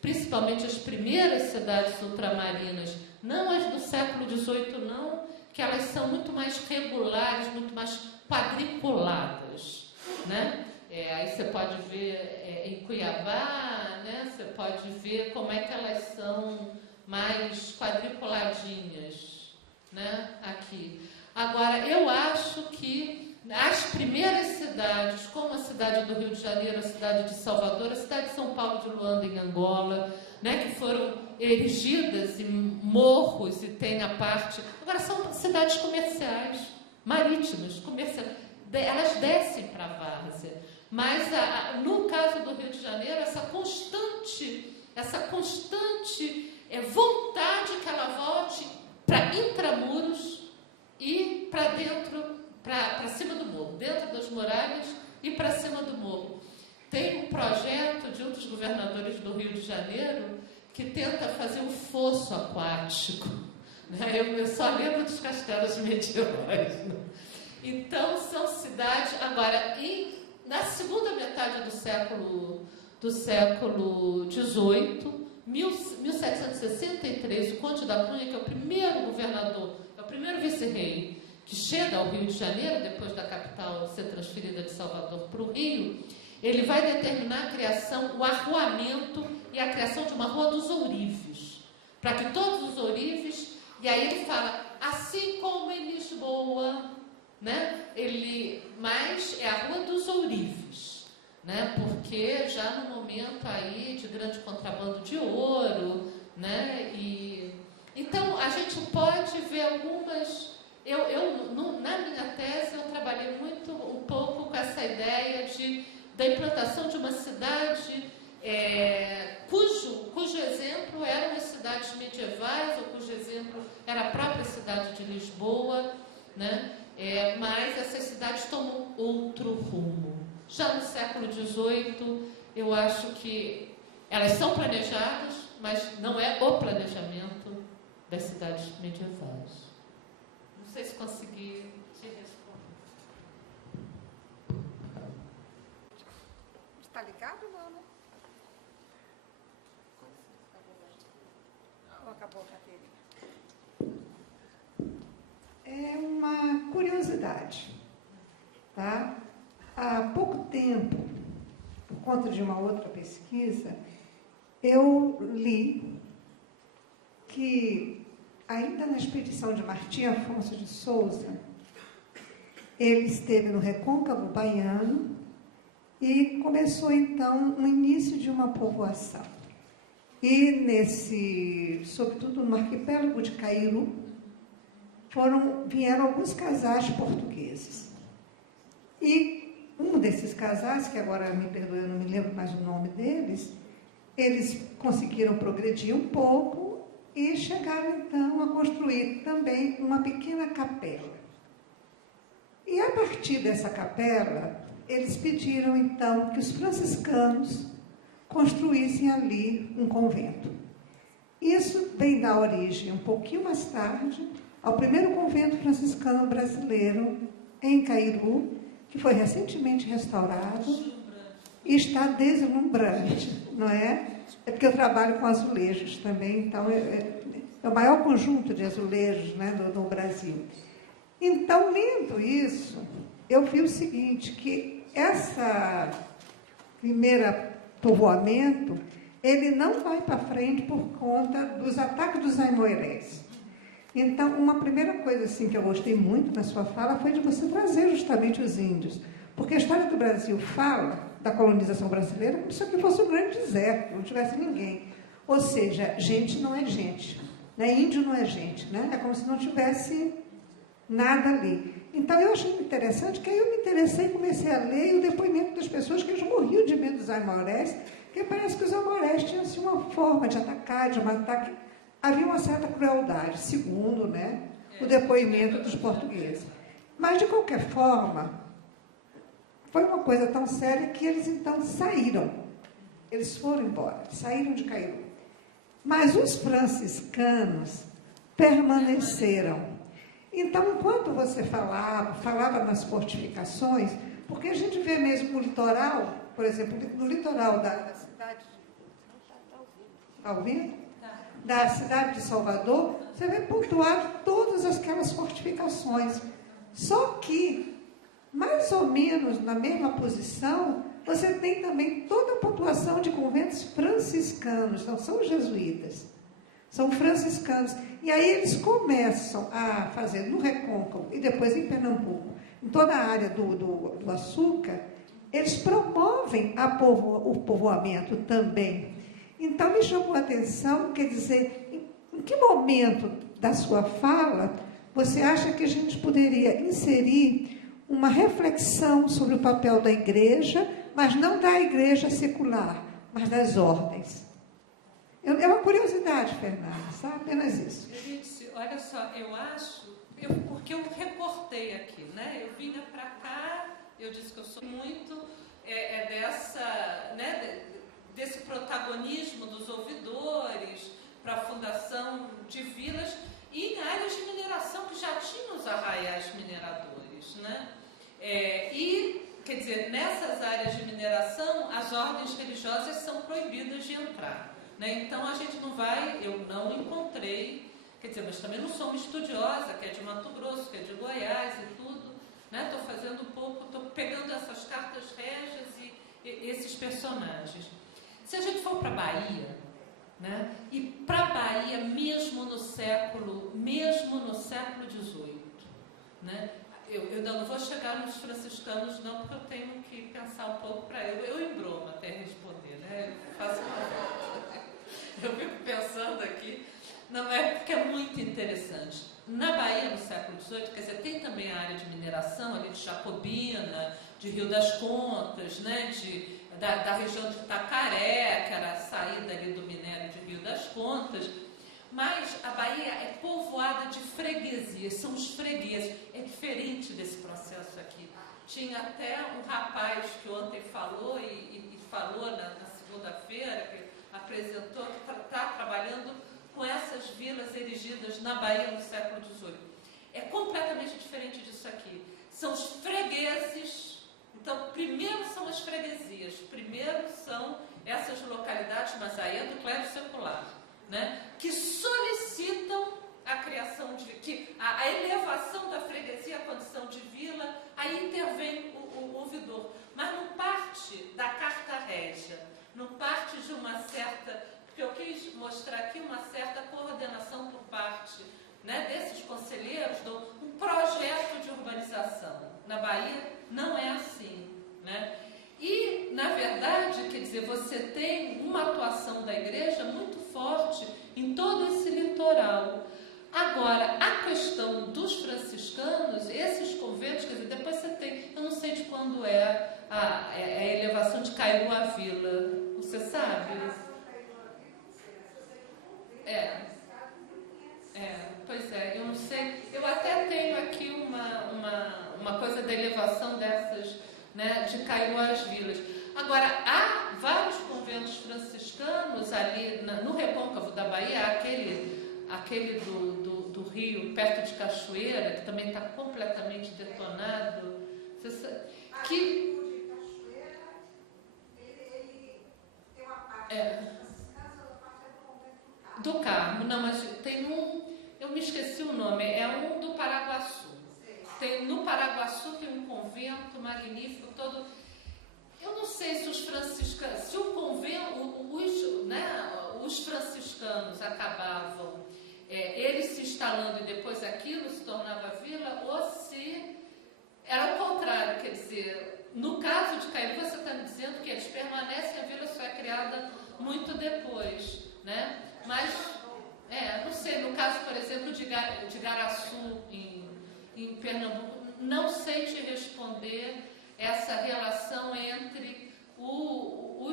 principalmente as primeiras cidades ultramarinas, não as do século XVIII não, que elas são muito mais regulares, muito mais quadriculadas, né? Aí você pode ver em Cuiabá, né? Você pode ver como é que elas são mais quadriculadinhas, né? Aqui. Agora, eu acho que as primeiras cidades, como a cidade do Rio de Janeiro, a cidade de Salvador, a cidade de São Paulo de Luanda, em Angola, né? Que foram erigidas em morros e tem a parte... Agora, são cidades comerciais, marítimas, elas descem para a várzea. Mas, no caso do Rio de Janeiro, essa constante vontade que ela volte para intramuros e para dentro, para cima do morro, dentro das muralhas e para cima do morro. Tem um projeto de um dos governadores do Rio de Janeiro que tenta fazer um fosso aquático, né? Eu só lembro dos castelos medievais, né? Então, são cidades... Agora, na segunda metade do século XVIII, 1763, o Conde da Cunha, que é o primeiro governador, é o primeiro vice-rei que chega ao Rio de Janeiro, depois da capital ser transferida de Salvador para o Rio, ele vai determinar o arruamento e a criação de uma Rua dos Ourives, para que todos os ourives, e aí ele fala, assim como em Lisboa, né? Mas é a Rua dos Ourives, né? Porque já no momento aí de grande contrabando de ouro, né? Então a gente pode ver algumas. Na minha tese eu trabalhei muito um pouco com essa ideia da implantação de uma cidade cujo exemplo eram as cidades medievais, ou cujo exemplo era a própria cidade de Lisboa, né? Mas essas cidades tomam outro rumo. Já no século XVIII, eu acho que elas são planejadas, mas não é o planejamento das cidades medievais. Não sei se consegui te responder. Está ligado ou não, né? Ou acabou a bateria? É uma curiosidade, tá? Há pouco tempo, por conta de uma outra pesquisa, eu li que, ainda na expedição de Martim Afonso de Souza, ele esteve no Recôncavo Baiano e começou, então, o início de uma povoação. E, sobretudo no arquipélago de Cairu, vieram alguns casais portugueses. E um desses casais, que agora, me perdoe, eu não me lembro mais o nome deles, eles conseguiram progredir um pouco e chegaram, então, a construir também uma pequena capela. E, a partir dessa capela, eles pediram, então, que os franciscanos construíssem ali um convento. Isso vem dar origem, um pouquinho mais tarde, ao primeiro convento franciscano brasileiro, em Cairu, que foi recentemente restaurado e está deslumbrante, não é? É porque eu trabalho com azulejos também, então é o maior conjunto de azulejos, né, do Brasil. Então, lendo isso, eu vi o seguinte, que essa primeira povoamento, ele não vai para frente por conta dos ataques dos aimorés. Então, uma primeira coisa assim, que eu gostei muito na sua fala foi de você trazer justamente os índios. Porque a história do Brasil fala da colonização brasileira como se aqui fosse um grande deserto, não tivesse ninguém. Ou seja, gente não é gente, né? Índio não é gente, né? É como se não tivesse nada ali. Então, eu achei interessante que aí eu me interessei e comecei a ler o depoimento das pessoas que eles morriam de medo dos aimorés, porque parece que os aimorés tinham assim, uma forma de atacar, de matar, que havia uma certa crueldade, segundo, né, o depoimento dos portugueses. Mas, de qualquer forma, foi uma coisa tão séria que eles, então, saíram. Eles foram embora, saíram de Cairu. Mas os franciscanos permaneceram. Então, enquanto você falava nas fortificações, porque a gente vê mesmo no litoral, por exemplo, no litoral da cidade de... Está ouvindo? Da cidade de Salvador, você vê pontuado todas aquelas fortificações. Só que, mais ou menos na mesma posição, você tem também toda a pontuação de conventos franciscanos, não são jesuítas, são franciscanos. E aí eles começam a fazer no Recôncavo e depois em Pernambuco, em toda a área do açúcar, eles promovem o povoamento também. Então, me chamou a atenção, quer dizer, em que momento da sua fala você acha que a gente poderia inserir uma reflexão sobre o papel da igreja, mas não da igreja secular, mas das ordens? É uma curiosidade, Fernanda, sabe? Apenas isso. Gente, olha só, eu acho, porque eu recortei aqui, né? Eu vinha para cá, eu disse que eu sou muito desse protagonismo dos ouvidores para a fundação de vilas e em áreas de mineração que já tinham os arraiais mineradores, né? Quer dizer, nessas áreas de mineração, as ordens religiosas são proibidas de entrar, né? Então, a gente não vai, eu não encontrei, quer dizer, mas também não sou uma estudiosa, que é de Mato Grosso, que é de Goiás e tudo, né? Estou fazendo um pouco, estou pegando essas cartas régias e esses personagens. Se a gente for para a Bahia, né? E para a Bahia, mesmo no século XVIII, né? Eu ainda vou chegar nos franciscanos não, porque eu tenho que pensar um pouco para eu embromo até responder, né? Eu fico pensando aqui, não é porque é muito interessante. Na Bahia, no século XVIII, quer dizer, tem também a área de mineração ali de Jacobina, de Rio das Contas, né? Da região de Itacaré, que era a saída ali do minério de Rio das Contas. Mas a Bahia é povoada de freguesias, são os fregueses. É diferente desse processo aqui. Tinha até um rapaz que ontem falou e falou na segunda-feira, que apresentou, que está trabalhando com essas vilas erigidas na Bahia no século XVIII. É completamente diferente disso aqui. São os fregueses. Então, primeiro são as freguesias, primeiro são essas localidades, mas aí é do clero secular, né, que solicitam a criação de... a elevação da freguesia à condição de vila, aí intervém o ouvidor. Mas não parte da carta régia, não parte de uma certa... Porque eu quis mostrar aqui uma certa coordenação por parte, né, desses conselheiros, de um projeto de urbanização. Na Bahia não é assim, né? E, na verdade, quer dizer, você tem uma atuação da igreja muito forte em todo esse litoral. Agora, a questão dos franciscanos, esses conventos, quer dizer, depois você tem, eu não sei de quando é a elevação de Cairu à Vila, você sabe? Pois é, eu não sei, eu até tenho aqui uma coisa da elevação dessas, né, de Cairu às Vilas. Agora, há vários conventos franciscanos ali no recôncavo da Bahia, aquele do Rio, perto de Cachoeira, que também está completamente detonado, que... Do Carmo, não, mas tem eu me esqueci o nome, é um do Paraguaçu. No Paraguaçu tem um convento magnífico, todo... Eu não sei se os franciscanos, se o convento, os franciscanos acabavam, eles se instalando e depois aquilo se tornava vila, ou se era o contrário, quer dizer, no caso de Cairu, você está me dizendo que eles permanecem, a vila só é criada muito depois, né? Mas, não sei, no caso, por exemplo, de Garaçu, em Pernambuco, não sei te responder essa relação entre o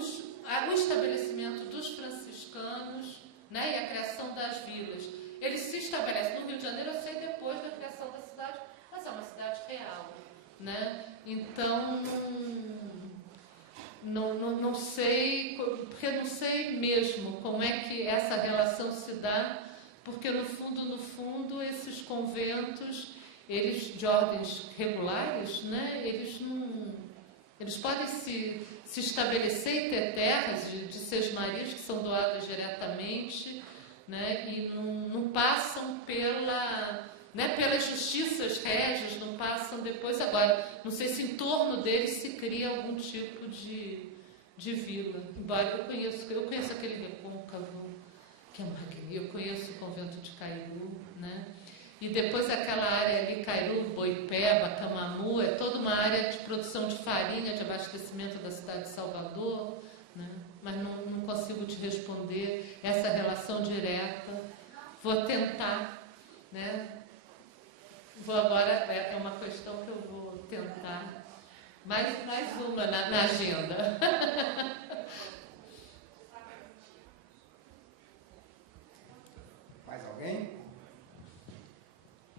estabelecimento dos franciscanos, né, e a criação das vilas. Eles se estabelecem no Rio de Janeiro, eu sei, depois da criação da cidade, mas é uma cidade real, né? Então, não sei, porque não sei mesmo como é que essa relação se dá, porque no fundo, esses conventos, eles de ordens regulares, né, eles podem se estabelecer e ter terras de sesmarias que são doadas diretamente, né, e não passam pelas justiças régias, não passam depois. Agora, não sei se em torno deles se cria algum tipo de vila. Embora eu conheço aquele recôncavo, que é magnífico, eu conheço o convento de Cairu, né? E depois aquela área ali, Cairu, Boipeba, Camamu, é toda uma área de produção de farinha, de abastecimento da cidade de Salvador, né? Mas não consigo te responder essa relação direta. Vou tentar, né? Agora, é uma questão que eu vou tentar. Mais uma na agenda. Mais alguém?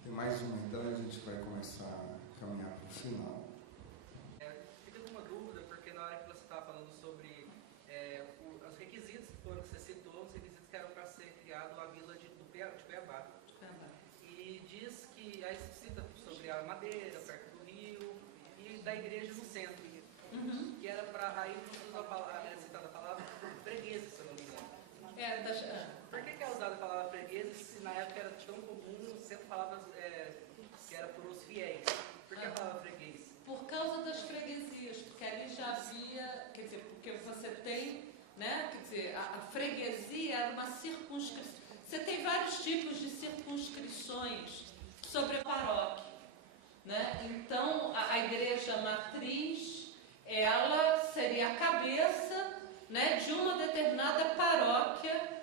Tem mais uma, então a gente vai começar a caminhar para o final. Fica com uma dúvida, porque na hora que você estava falando sobre os requisitos que você citou, os requisitos que eram para ser criado a vila de Cuiabá. E diz que, aí se cita sobre a madeira, perto do rio, e da igreja no centro. Uhum. Que era para, aí usa citada a palavra freguesa, se eu não me engano. Por que é usada a palavra freguesa se na época era tão comum, sempre palavras que era por os fiéis? Por que a palavra freguês? Por causa das freguesias, porque ali já havia, quer dizer, porque você tem, né, quer dizer, a freguesia era uma circunscrição. Você tem vários tipos de circunscrições sobre a paróquia, né? Então, a igreja matriz, ela seria a cabeça, né, de uma determinada paróquia,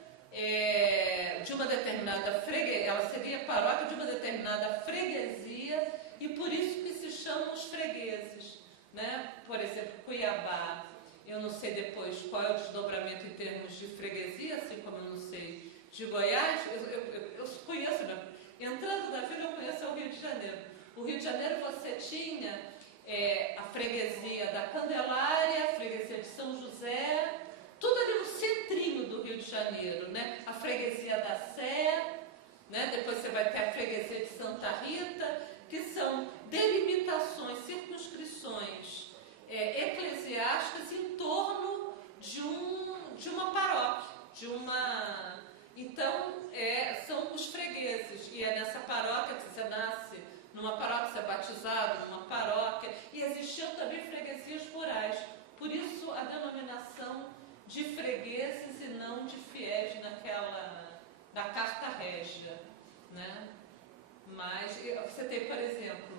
de uma determinada freguesia, ela seria paróquia de uma determinada freguesia, e por isso que se chamam os fregueses, né? Por exemplo, Cuiabá, eu não sei depois qual é o desdobramento em termos de freguesia, assim como eu não sei de Goiás, eu conheço, né? Entrando na vida eu conheço o Rio de Janeiro. O Rio de Janeiro você tinha a freguesia da Candelária, a freguesia de São José, tudo ali no centrinho do Rio de Janeiro, né? A freguesia da Sé, né? Depois você vai ter a freguesia de Santa Rita, que são delimitações, circunscrições eclesiásticas em torno de uma paróquia, Então, são os fregueses, e é nessa paróquia que você nasce, numa paróquia você é batizado, numa paróquia, e existiam também freguesias rurais. Por isso a denominação de fregueses e não de fiéis da Carta Régia, né? Mas você tem, por exemplo,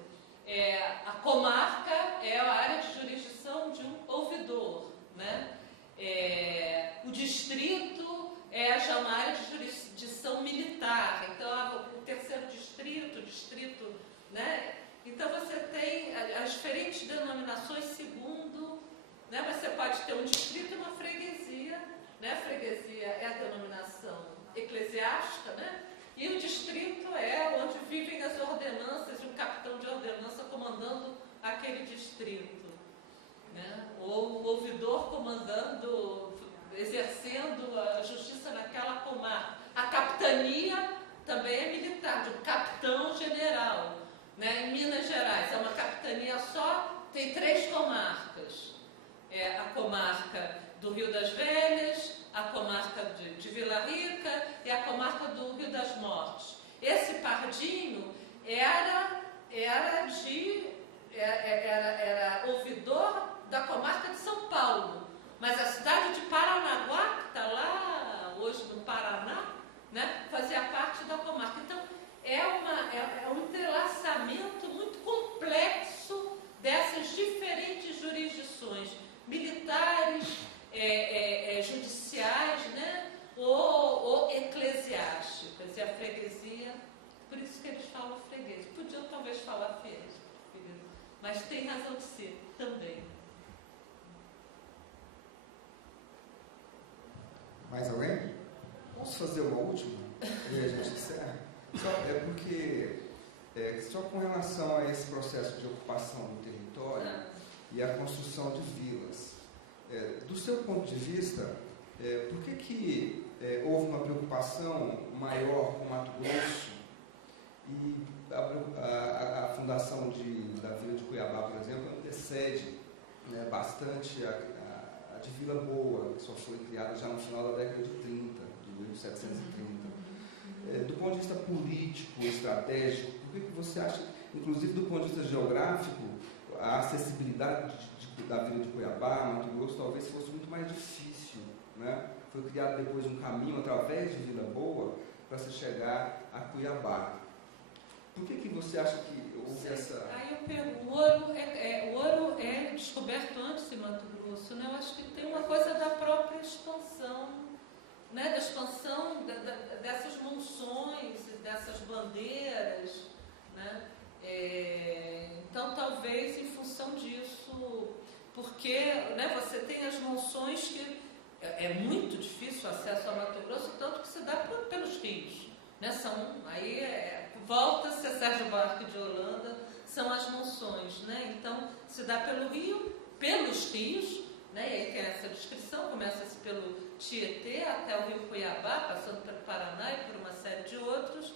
a comarca é a área de jurisdição de um ouvidor, né? O distrito já uma área de jurisdição militar, então o terceiro distrito, né? Então você tem as diferentes denominações segundo, né? Você pode ter um distrito e uma freguesia, né? A freguesia é a denominação eclesiástica, né? E o distrito é onde vivem as ordenanças e o capitão de ordenança comandando aquele distrito, né? Ou o ouvidor exercendo a justiça naquela comarca. A capitania também é militar, de um capitão general, né? Em Minas Gerais é uma capitania só, tem 3 comarcas. A comarca do Rio das Velhas, a comarca de Vila Rica e a comarca do Rio das Mortes. Esse pardinho era ouvidor da comarca de São Paulo, mas a cidade de Paranaguá, que está lá hoje no Paraná, né, fazia parte da comarca. Então, é um entrelaçamento muito complexo dessas diferentes jurisdições militares, judiciais, né, ou eclesiásticas, e a freguesia, por isso que eles falam freguês. Podiam talvez falar fiéis, mas tem razão de ser também. Mais alguém? Vamos fazer uma última? E a gente encerra. Só com relação a esse processo de ocupação do território e a construção de vilas, do seu ponto de vista, por que houve uma preocupação maior com Mato Grosso e a fundação da Vila de Cuiabá, por exemplo, antecede, né, bastante a de Vila Boa, que só foi criada já no final da década de 30, de 1730. Do ponto de vista político, estratégico, por que você acha, inclusive do ponto de vista geográfico, a acessibilidade da Vila de Cuiabá, Mato Grosso, talvez fosse muito mais difícil, né? Foi criado depois um caminho através de Vila Boa para se chegar a Cuiabá. Por que você acha que houve essa... Aí eu pergunto, o ouro é descoberto antes em Mato Grosso, né? Eu acho que tem uma coisa da própria expansão, né? Da expansão dessas monções, dessas bandeiras, né? Então, talvez em função disso, porque, né, você tem as monções que é muito difícil o acesso a Mato Grosso, tanto que se dá pelos rios, né? Volta-se a Sérgio Buarque de Holanda, são as monções, né? Então, se dá pelos rios, né? E aí tem essa descrição, começa-se pelo Tietê até o Rio Cuiabá, passando pelo Paraná e por uma série de outros,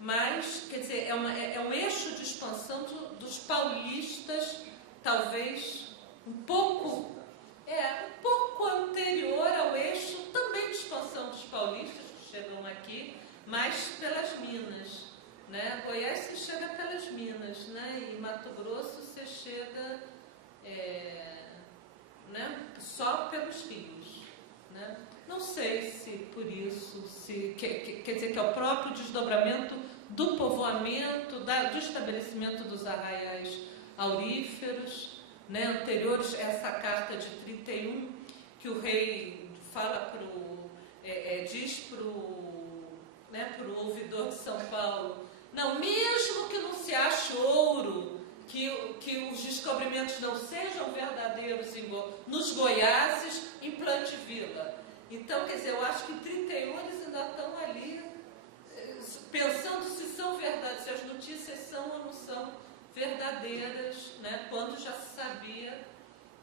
mas, quer dizer, é um eixo de expansão dos paulistas, talvez um pouco anterior ao eixo também de expansão dos paulistas, que chegam aqui, mas pelas Minas, né? Goiás você chega pelas Minas, né? E Mato Grosso você chega né, só pelos rios, né? Não sei se por isso, quer dizer que é o próprio desdobramento do povoamento, do estabelecimento dos arraiais auríferos, né, anteriores a essa carta de 31, que o rei fala diz para o ouvidor de São Paulo, não, mesmo que não se ache ouro, que os descobrimentos não sejam verdadeiros nos Goiáses, implante vila. Então, quer dizer, eu acho que em 31 eles ainda estão ali pensando se são verdadeiras, se as notícias são ou não são verdadeiras, né, quando já se sabia,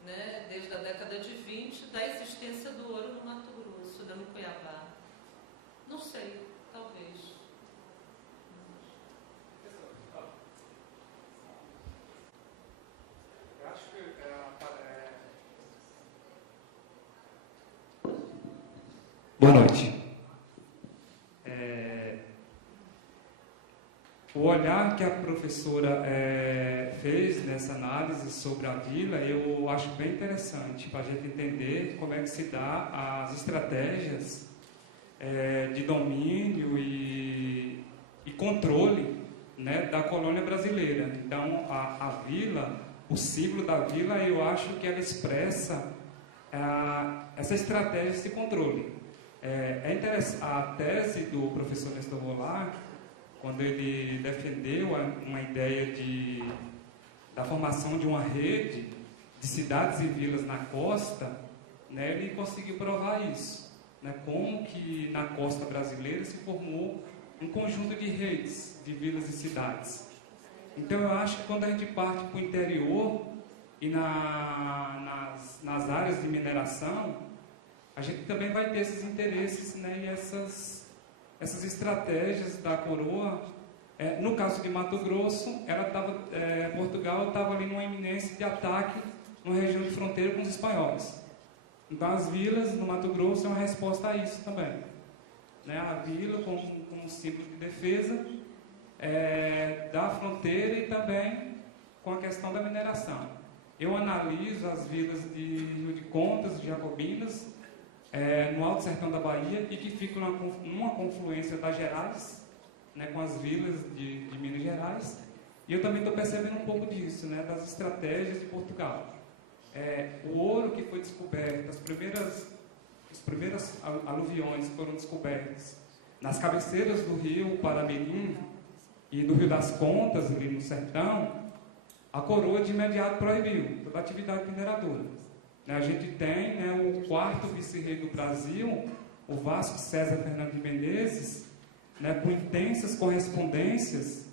né, desde a década de 20, da existência do ouro no Mato Grosso, no Cuiabá. Não sei, talvez. Eu acho que boa noite. O olhar que a professora fez nessa análise sobre a vila, eu acho bem interessante para a gente entender como é que se dá as estratégias de domínio e controle, né, da colônia brasileira. Então, a vila, o símbolo da vila, eu acho que ela expressa essa estratégia de controle. É interessante, a tese do professor Nestor Rolar, quando ele defendeu uma ideia da formação de uma rede de cidades e vilas na costa, né, ele conseguiu provar isso, né, como que na costa brasileira se formou um conjunto de redes de vilas e cidades. Então eu acho que quando a gente parte para o interior e nas áreas de mineração, a gente também vai ter esses interesses, né, e essas estratégias da coroa. No caso de Mato Grosso, Portugal estava ali numa iminência de ataque numa região de fronteira com os espanhóis. Então as vilas no Mato Grosso é uma resposta a isso também, né? A vila como símbolo de defesa da fronteira e também com a questão da mineração. Eu analiso as vilas de Rio de Contas, Jacobinas, no Alto Sertão da Bahia, e que ficam numa confluência das Gerais, né, com as vilas de Minas Gerais. E eu também estou percebendo um pouco disso, né, das estratégias de Portugal. O ouro que foi descoberto, as primeiras aluviões foram descobertas nas cabeceiras do rio Paramirim e do Rio das Contas, ali no sertão. A coroa de imediato proibiu toda a atividade mineradora. A gente tem, né, o quarto vice-rei do Brasil, o Vasco César Fernando de Menezes, né, com intensas correspondências,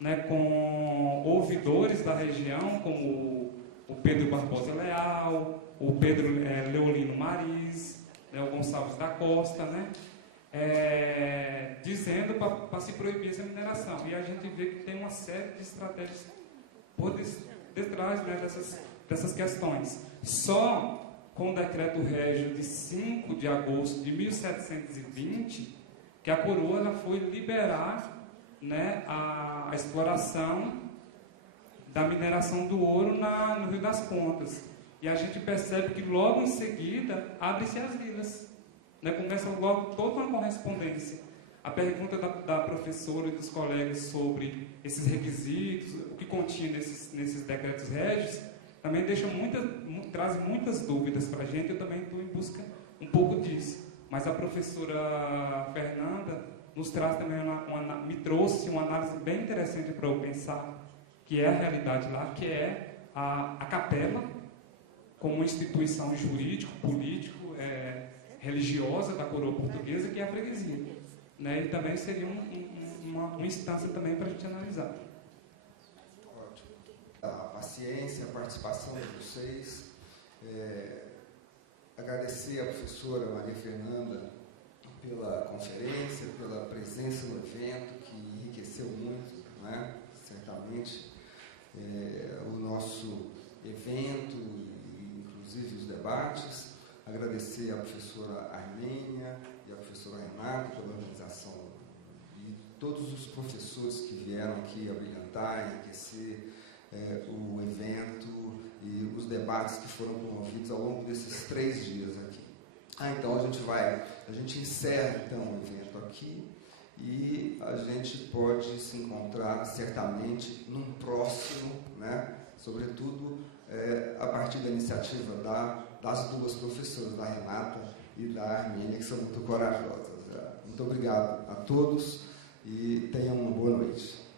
né, com ouvidores da região, como o Pedro Barbosa Leal, o Pedro Leolino Mariz, né, o Gonçalves da Costa, né, dizendo para se proibir essa mineração. E a gente vê que tem uma série de estratégias por detrás, né, dessas questões. Só com o decreto régio de 5 de agosto de 1720 que a coroa ela foi liberar, né, a exploração da mineração do ouro no Rio das Contas. E a gente percebe que logo em seguida abrem-se as vilas, né, começa logo toda uma correspondência. A pergunta da professora e dos colegas sobre esses requisitos, o que continha nesses decretos régios, também traz muitas dúvidas para a gente. Eu também estou em busca um pouco disso. Mas a professora Fernanda nos traz também me trouxe uma análise bem interessante para eu pensar, que é a realidade lá, que é a capela como uma instituição jurídico, político, religiosa da coroa portuguesa, que é a freguesia, né? E também seria uma instância também para a gente analisar. Ótimo. A paciência, a participação de vocês. Agradecer à professora Maria Fernanda pela conferência, pela presença no evento, que enriqueceu muito, né? Certamente, o nosso evento, e inclusive os debates. Agradecer à professora Armênia e à professora Renata pela organização, e todos os professores que vieram aqui abrilhantar, enriquecer o evento e os debates que foram promovidos ao longo desses 3 dias aqui. Então a gente encerra então o evento aqui e a gente pode se encontrar certamente num próximo, né? Sobretudo a partir da iniciativa das duas professoras, da Renata e da Armênia, que são muito corajosas. Muito obrigado a todos e tenham uma boa noite.